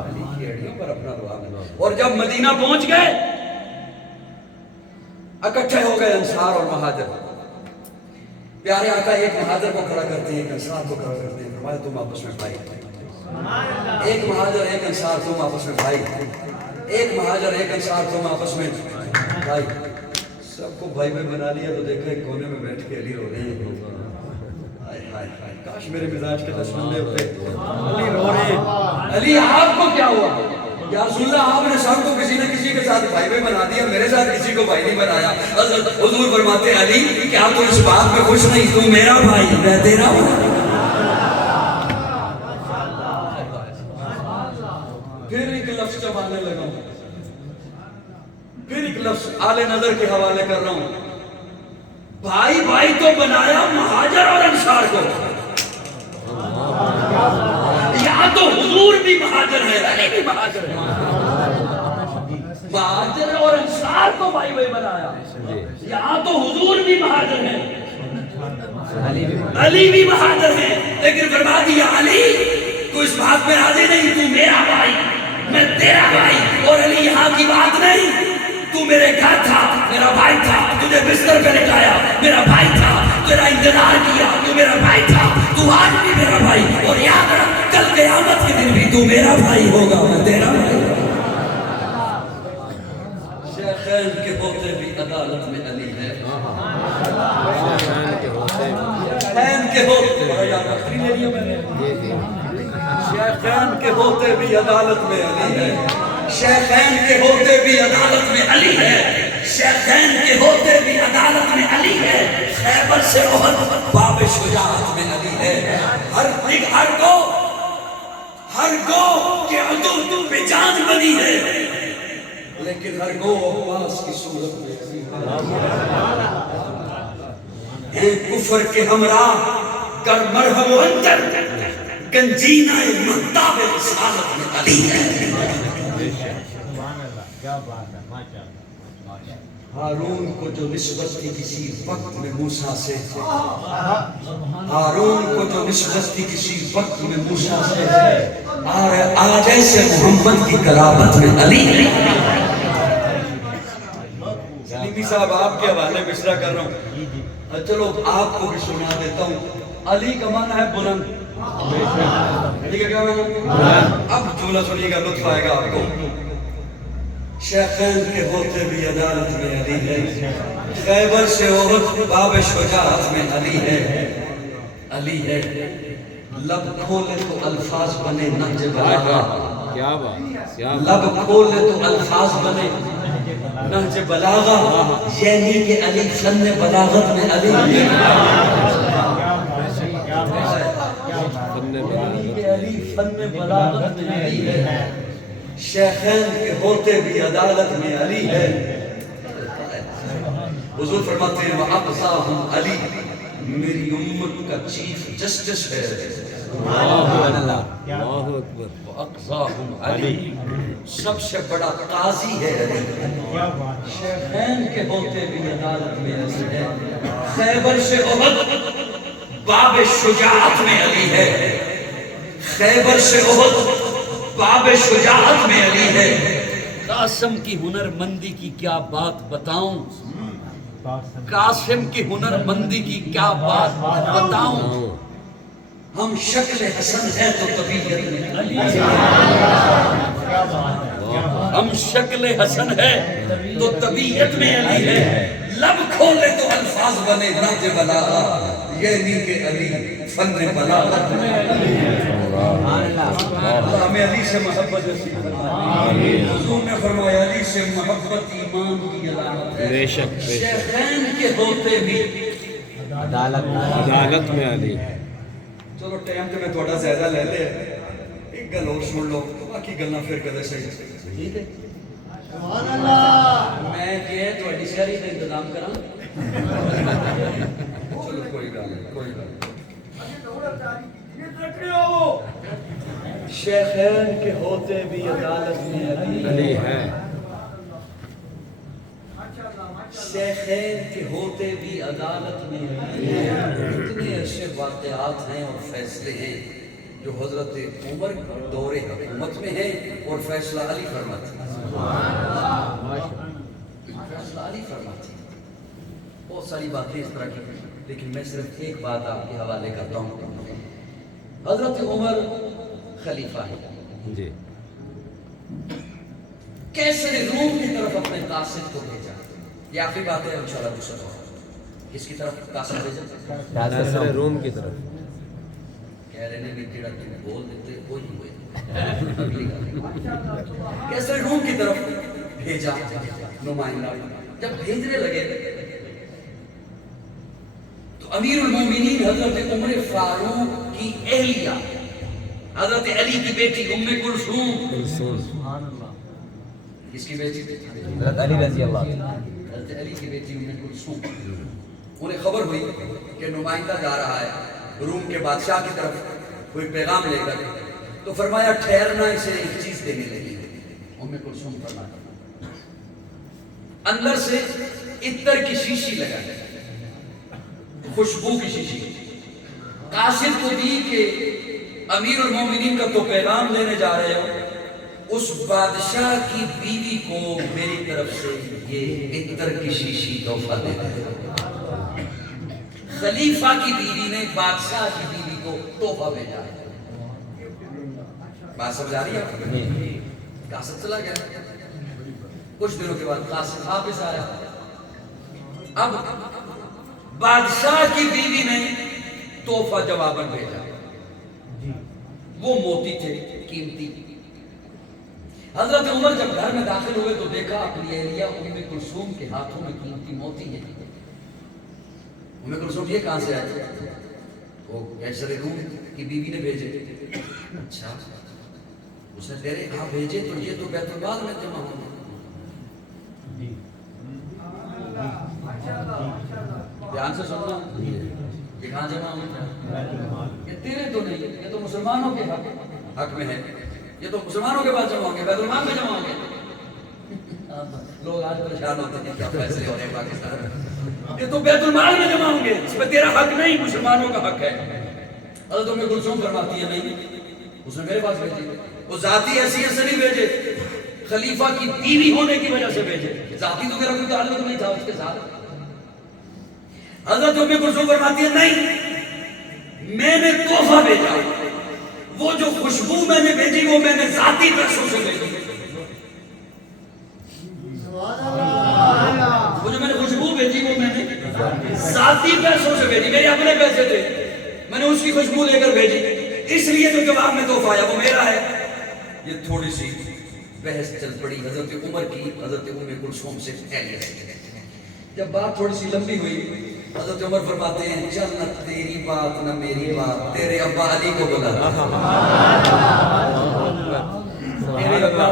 علی کی ایڑیوں پر اپنا روا لگایا۔ اور جب مدینہ پہنچ گئے اکٹھے ہو گئے انصار اور مہاجر۔ پیارے آقا ایک مہاجر کو کھڑا کرتے ہیں، ایک انصار کو کھڑا کرتے ہیں، فرمایا تم آپس میں بھائی، ایک مہاجر ایک انصار تم آپس میں بھائی، ایک مہاجر ایک انصار تم آپس میں بھائی۔ سب کو بھائی میں بنا لیا تو دیکھا ایک کونے میں بیٹھ کے علی رو رہے ہیں۔ کاش میرے مزاج کے دشمن ہوتے، علی رو رہے ہیں۔ علی آپ کو کیا ہوا؟ یا رسول اللہ آپ نے سب کو کسی نہ کسی کے ساتھ بھائی میں بنا دیا، میرے ساتھ کسی کو بھائی نہیں بنایا۔ حضور فرماتے ہیں علی کہ آپ تو اس بات میں خوش نہیں، تو میرا بھائی میں تیرا بھائی۔ پھر ایک لفظ چبانے لگا ہوں، پھر ایک لفظ آل نظر کے حوالے کر رہا ہوں۔ بھائی بھائی تو بنایا مہاجر اور انصار کو، یا تو حضور بھی مہاجر ہے، علی بھی مہاجر ہے، مہاجر اور انصار کو بھائی بھائی بنایا، یا تو حضور بھی مہاجر ہے، علی بھی مہاجر ہے، لیکن فرما دیا علی تو اس بات میں راضی نہیں، تو میرا بھائی میں تیرا بھائی۔ اور علی یہاں کی بات نہیں، تو میرے گھر تھا، میرا بھائی تھا، تجھے بستر پہ لٹایا، میرا بھائی تھا، تیرا انتظار کیا، تو میرا بھائی تھا، تو آج بھی میرا بھائی، اور یاد رکھ کل قیامت کے دن بھی تو میرا بھائی ہوگا، میں تیرا بھائی۔ شیخین کے ہوتے بھی عدالت میں علی ہے، شیخین کے ہوتے شیخین کے ہوتے بھی عدالت میں علی ہے، شیخین کے ہوتے بھی عدالت میں علی ہے، شیخین کے ہوتے بھی عدالت میں علی ہے، خیبر سے احد باب شجاعت میں علی ہے۔ ہر گو کے عدو پہ جان بنی ہے، لیکن ہر گو عباس کی صورت میں اے کفر کے ہمراہ کر مرحب و انتر گنجینہ مہتاب رسالت میں علی ہے۔ کیا بات ہے، ماشاءاللہ۔ ہارون کو جو نسبت تھی کسی وقت میں موسیٰ سے، ہارون کو جو نسبت تھی کسی وقت میں موسیٰ سے، آج ایسے محمد کی قرابت میں علی ہے۔ سلیمی صاحب آپ کے حوالے مصرع کر رہا ہوں، چلو آپ کو بھی سنا دیتا ہوں۔ علی کا معنی ہے بلند، علی کا کیا معنی ہے؟ اب جملہ سنیے گا، لطف آئے گا آپ کو۔ شیخین کے ہوتے بھی عدالت میں علی ہے، خیبر سے احد باب شجاعت میں علی ہے، علی ہے۔ لب کھولے تو الفاظ بنے نہج بلاغا کیا بات کیا بات لب کھولے تو الفاظ بنے نہج بلاغا یعنی کہ علی فن بلاغت میں علی علی فن بلاغت میں علی ہے شیخین کے ہوتے بھی عدالت میں علی ہے حضور فرماتے ہیں وَأَقْصَاهُمْ علی میری امت کا چیف جسٹس ہے اللہ اکبر وَأَقْصَاهُمْ علی سب سے بڑا قاضی ہے علی شیخین کے ہوتے بھی عدالت میں علی ہے خیبر سے احد باب شجاعت میں علی ہے خیبر سے احد باب شجاعت میں علی ہے قاسم کی ہنر مندی کی کیا بات بتاؤں قاسم کی ہنر مندی کی کیا بات بتاؤں ہم شکل حسن ہیں تو طبیعت میں علی ہم شکل حسن ہے تو طبیعت میں علی ہے لب کھولے تو الفاظ بنے نہج بلاغا یعنی کہ علی فن بلاغت میں علی ہے اللہ ہمیں علی سے محبت نصیب فرمائے حضور نے فرمایا علی سے محبت ایمان کی علامت ہے بے شک بے شک شیخین کے ہوتے بھی عدالت میں علی چلو ٹائم تو میں تھوڑا زیادہ لے لے ایک گل اور سن لو باقی گلاں پھر کدے صحیح ٹھیک ہے سبحان اللہ میں کہ تہاڈی شہری دا انتظام کراں چلو کوئی گل نہیں کوئی گل شیخین کے ہوتے بھی عدالت میں علی ہے شیخین کے ہوتے بھی عدالت میں اتنے ایسے واقعات ہیں اور فیصلے ہیں جو حضرت عمر دور حکومت میں ہیں اور فیصلہ علی فرماتے ہیں فیصلہ علی فرماتے ہیں بہت ساری باتیں اس طرح کی لیکن میں صرف ایک بات آپ کے حوالے کرتا ہوں حضرت عمر خلیفہ ہے جی کیسر روم کی طرف اپنے قاصد کو بھیجا یہ آخری بات ہے انشاءاللہ دوسرا کس کی طرف قاصد بھیجا کیسر روم کی طرف کہہ رہے ہیں کہ جڑا تم بول دیتے وہی ہوئے اگلی گل کیسر روم کی طرف بھیجا نمائندہ جب بھیجنے لگے تو امیر المومنین حضرت عمر فاروق کی اہلیہ حضرت علی کی بیٹی ام کلثوم کس کی بیٹی تھی حضرت علی رضی اللہ حضرت علی کی بیٹی ام کلثوم انہیں خبر ہوئی کہ نمائندہ جا رہا ہے روم کے بادشاہ کی طرف کوئی پیغام لے کر تو فرمایا ٹھہرنا اسے ایک چیز دینے لگی ام کلثوم فرمایا اندر سے عطر کی شیشی لگا خوشبو کی شیشی قاصد کو دی کہ امیر المومنین کا تو پیغام لینے جا رہے ہو اس بادشاہ کی بیوی کو میری طرف سے یہ عطر کی شیشی تحفہ دے دے خلیفہ کی بیوی نے بادشاہ کی بیوی کو تحفہ بھیجا ہے بات سمجھ آ رہی ہے قاصد چلا گیا کچھ دنوں کے بعد قاصد واپس آیا اب بادشاہ کی بیوی نے تحفہ جواباً بھیجا وہ موتی تھے قیمتی حضرت عمر جب گھر میں داخل ہوئے تو دیکھا اپنی اہلیہ ام کلثوم کے ہاتھوں میں قیمتی موتی ہے ام کلثوم یہ کہاں سے آئے وہ کیسر روم کی بیوی نے بھیجے اچھا اس نے تیرے کہاں بھیجے تو یہ تو بیت المال میں جمع ہوئے دھیان سے سننا یہ کہاں جمع ہوئے یہ تیرے تو نہیں یہ تو مسلمانوں کے حق میں ہے یہ تو مسلمانوں کے پاس جمع ہوں گے بیت المال میں جمع ہوں گے لوگ آج پریشان ہوتے ہیں کیا فیصلے ہو رہے ہیں پاکستان یہ تو بیت المال میں جمع ہوں گے اس پہ تیرا حق نہیں مسلمانوں کا حق ہے حضرت ام کلثوم فرماتی ہے نہیں اس نے میرے پاس بھیجی وہ ذاتی حیثیت سے نہیں بھیجے خلیفہ کی بیوی ہونے کی وجہ سے بھیجے ذاتی تو میرا کوئی تعلق نہیں تھا اس کے ساتھ حضرت ام کلثوم فرماتی ہے نہیں میں نے تحفہ بھیجا وہ جو خوشبو میں نے بھیجی وہ میں نے ذاتی پیسوں سے بھیجی وہ جو میں نے خوشبو بھیجی وہ میں نے ذاتی پیسوں سے بھیجی میرے اپنے پیسے تھے میں نے اس کی خوشبو لے کر بھیجی اس لیے جو جواب میں تحفہ آیا وہ میرا ہے. یہ تھوڑی سی بحث چل پڑی حضرت عمر کی حضرت ام کلثوم سے پہلے. جب بات تھوڑی سی لمبی ہوئی حضرت عمر فرماتے ہیں چل نہ تیری بات نہ میری بات تیرے ابا علی کو بلا. میرے ابا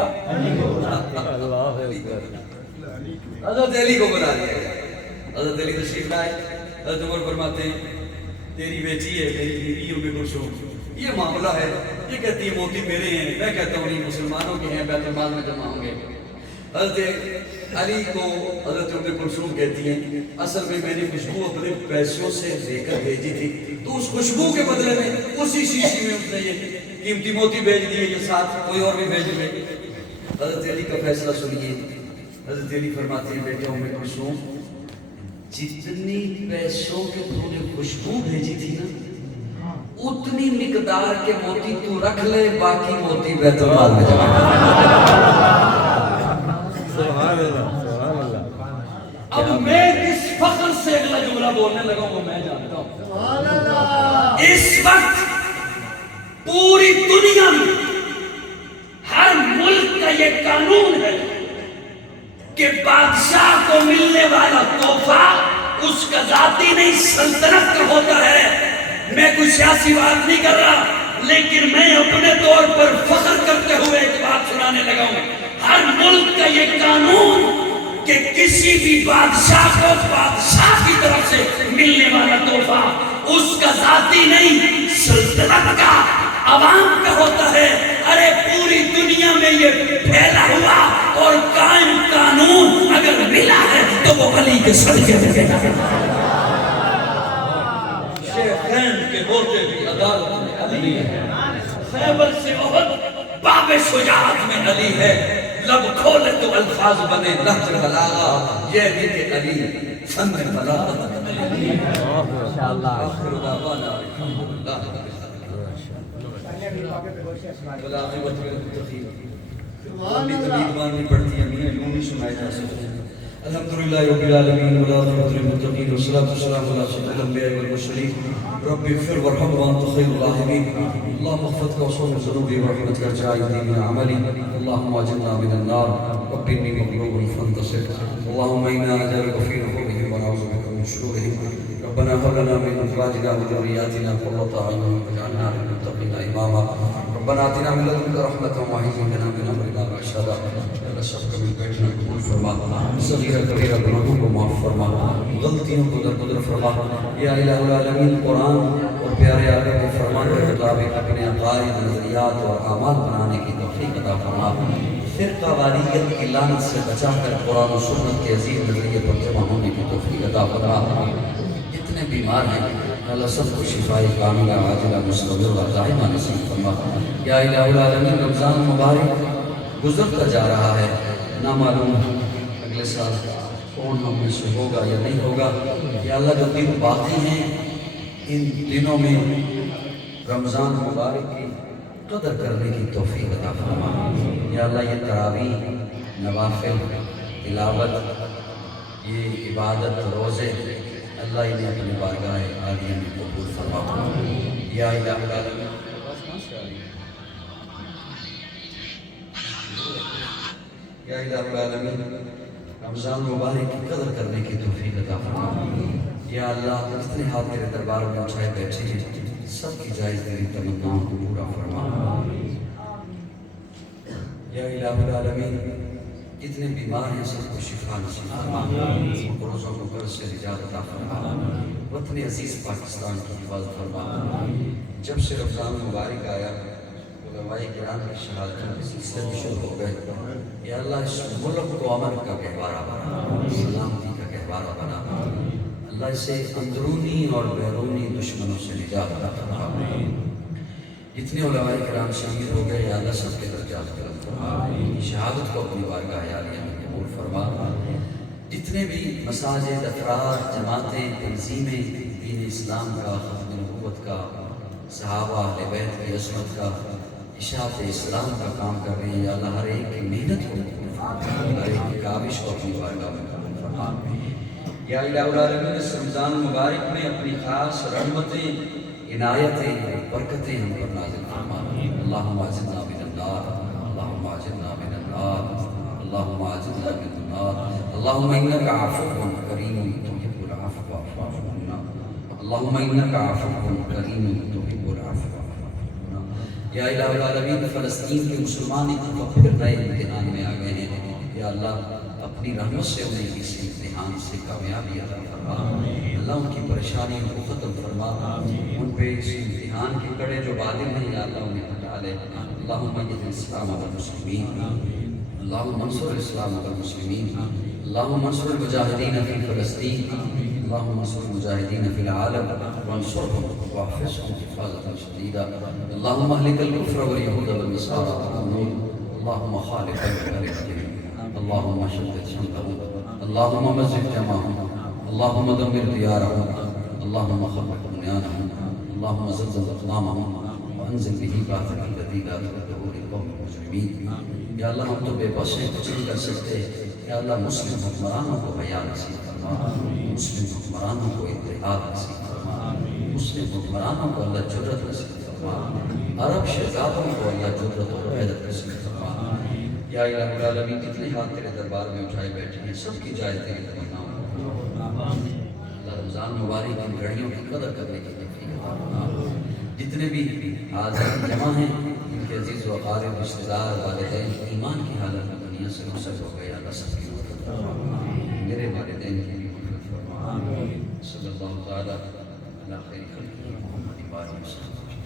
حضرت علی کو بلا دیا. حضرت علی تشریف لائے. حضرت عمر فرماتے ہیں تیری بیٹی ہے میری بیوی ام کلثوم یہ معاملہ ہے. یہ کہتی ہے موتی میرے ہیں میں کہتا ہوں نہیں مسلمانوں کے ہیں بیت المال میں جمع ہوں گے. حضرت علی کو حضرت ام کلثوم کہتی ہیں اصل میں نے خوشبو اپنے پیسوں سے لے کر بھیجی تھی تو اس خوشبو کے بدلے میں اسی شیشی میں اس نے یہ قیمتی موتی بھیج دیے یہ ساتھ کوئی اور بھی بھیج دے. حضرت علی کا فیصلہ سنیے. حضرت علی فرماتے ہیں بیٹا ام کلثوم جتنی پیسوں کے تو نے خوشبو بھیجی تھی نا اتنی مقدار کے موتی تو رکھ لے باقی موتی بیت المال میں جمع سبحان اللہ سبحان اللہ. اب میں کس فخر سے اگلا جملہ بولنے لگا ہوں میں جانتا ہوں. اس وقت پوری دنیا میں ہر ملک کا یہ قانون ہے کہ بادشاہ کو ملنے والا تحفہ اس کا ذاتی نہیں سلطنت کا ہوتا ہے. میں کوئی سیاسی بات نہیں کر رہا لیکن میں اپنے طور پر فخر کرتے ہوئے ایک بات سنانے لگا ہوں. ہر ملک کا یہ قانون کہ کسی بھی بادشاہ کو بادشاہ کی طرف سے ملنے والا تحفہ اس کا ذاتی نہیں سلطنت کا عوام کا ہوتا ہے. ارے پوری دنیا میں یہ پھیلا ہوا اور قائم قانون اگر ملا ہے تو وہ علی کے صدقے میں ملا. شیخین کے ہوتے بھی عدالت میں علی ہے. خیبر سے احد باب شجاعت میں علی ہے. لب کھولے تو الفاظ بنے لہج بلاغہ یہ بھی کہ علی فن بلاغت علی ہے. آخر دعوانا الحمدللہ والعاقبۃ للمتقین. اپنی تمید ماننی پڑتی ہے میاں یوں نہیں سنائے جا سکتے. الحمدللہ رب العالمین والعاقبۃ للمتقین والصلاۃ والسلام علی سید الانبیاء والمرسلین. رب اغفر وارحم وانت خیر الراحمین. اللهم اغفر وصون ذنوبی ورحمتک ارجعی من عملی. اللهم اجرنا من النار رب انی مغلوب فانتصر. اللهم انا نجعلك في نحورهم ونعوذ بك من شرورهم. ربنا هب لنا من ازواجنا وذرياتنا قرة اعين واجعلنا للمتقين اماما. ربنا آتنا من لدنك رحمة وهيئ لنا من امرنا رشدا. اللہ سب کا مل بیٹھنا قبول فرما. صغیرہ کبیرہ گناہوں کو معاف فرما. غلطیوں کو درگزر فرما. یا الہ العالمین قرآن اور پیارے آقا کے فرمان کے مطابق اپنے عقائد نظریات اور اعمال بنانے کی توفیق عطا فرما. فرقہ واریت کی لعنت سے بچا کر قرآن و سنت کے عظیم نظریے پر جمع ہونے کی توفیق عطا فرما. جتنے بیمار ہیں اللہ سب کو شفاء کاملہ عاجلہ مستمر و دائمہ نصیب فرما. یا الہ العالمین رمضان مبارک گزرتا جا رہا ہے. نہ معلوم اگلے سال کون ہم میں سے ہوگا یا نہیں ہوگا. یا اللہ جو دن باقی ہیں ان دنوں میں رمضان مبارک کی قدر کرنے کی توفیق عطا فرما. یا اللہ یہ تراویح نوافل تلاوت یہ عبادت روزے اللہ انہیں اپنی بارگاہ عالیہ میں قبول فرما. یا الہ العالمین یا الہ العالمین رمضان مبارک کی قدر کرنے کی توفیق عطا فرما. یا اللہ جتنے ہاتھ تیرے دربار میں اٹھائے بیٹھے ہیں سب کی جائز تیری تمناؤں کو پورا فرما. یا الہ العالمین جتنے بیمار ہیں سب کو شفا نصیب فرما. مقروضوں کو قرض سے نجات عطا فرما. وطن عزیز پاکستان کی حفاظت فرما. جب سے رمضان مبارک آیا علماء کرام کی شہادتوں کے سلسلے میں شروع ہو گئے. یا اللہ اس ملک کو امن کا گہوارہ بنا سلامتی کا گہوارہ بنا. اللہ اسے اندرونی اور بیرونی دشمنوں سے نجات عطا فرما. جتنے علماء کرام شہید ہو گئے یا اللہ سب کے درجات بلند فرما. شہادت کو اپنی بارگاہ عالیہ میں قبول فرما. جتنے بھی مساجد افراد جماعتیں تنظیمیں دین اسلام کا ختم نبوت کا صحابہ اہل بیت کی عظمت کا اشاعت اسلام کا کام کر رہے ہیں یا اللہ ہر ایک کی محنت کو قبول فرما. ہر ایک کی کاوش کو اپنی بارگاہ میں قبول فرما. یا الہ العالمین اس رمضان مبارک میں اپنی خاص رحمتیں عنایتیں برکتیں ہم پر نازل فرما اللہم اعذنا من النار اللہم اعذنا من النار اللہم اعذنا من النار اللہم انک عفو کریم تحب العفو فاعف عنا اللہم انک عفو کریم تحب العفو فاعف عنا یا الہ العالمین فلسطین کے مسلمان ایک پھر نئے امتحان میں آ گئے ہیں یا اللہ اپنی رحمت سے انہیں اس امتحان سے کامیابی عطا فرما اللہ ان کی پریشانیوں کو ختم فرما ان پہ اس امتحان کے کڑے جو بادل ہیں یا اللہ انہیں ہٹا لے اللہم اجد الاسلام والمسلمین اللہم انصر الاسلام والمسلمین اللہم انصر المجاہدین فی فلسطین اللہم انصر المجاہدین فی العالم وانصرهم واحفظهم حفاظة شدیدہ اللہم اہلک الکفر والیہود والنصارى اللہم خالق بارکتهم اللہم شدد شملهم اللہم مزق جمعهم اللہم دمر دیارهم اللہم خبر بنیانهم اللہم زلزل اقدامهم وانزل به باطل الذي لا ترده للقوم المجرمين یا اللہ ہم تو بے بس ہیں کچھ نہیں کر سکتے یا اللہ مسلم حکمرانوں کو حیا نصیب فرما مسلم حکمرانوں کو اتحاد نصیب فرما مسلم حکمرانوں کو اللہ جرت نصیب فرما عرب شہزادوں کو اللہ جرت و وحدت نصیب فرما یا الہ العالمین کتنے ہاتھ تیرے دربار میں اٹھائے بیٹھے ہیں سب کی جائے تیری تمناؤں اللہ رمضان مبارک ان گھڑیوں کی قدر کرنے کی توفیق عطا فرما جتنے بھی حاضرین جمع ہیں ان کے عزیز و اقارب رشتہ دار والدین ایمان کی حالت میں دنیا سے رخصت ہو گئے اللہ سب کی مدد فرما میرے والدین کی بھی مدد فرما صلی اللہ تعالی علی خیر خلقہ محمد وآلہ وسلم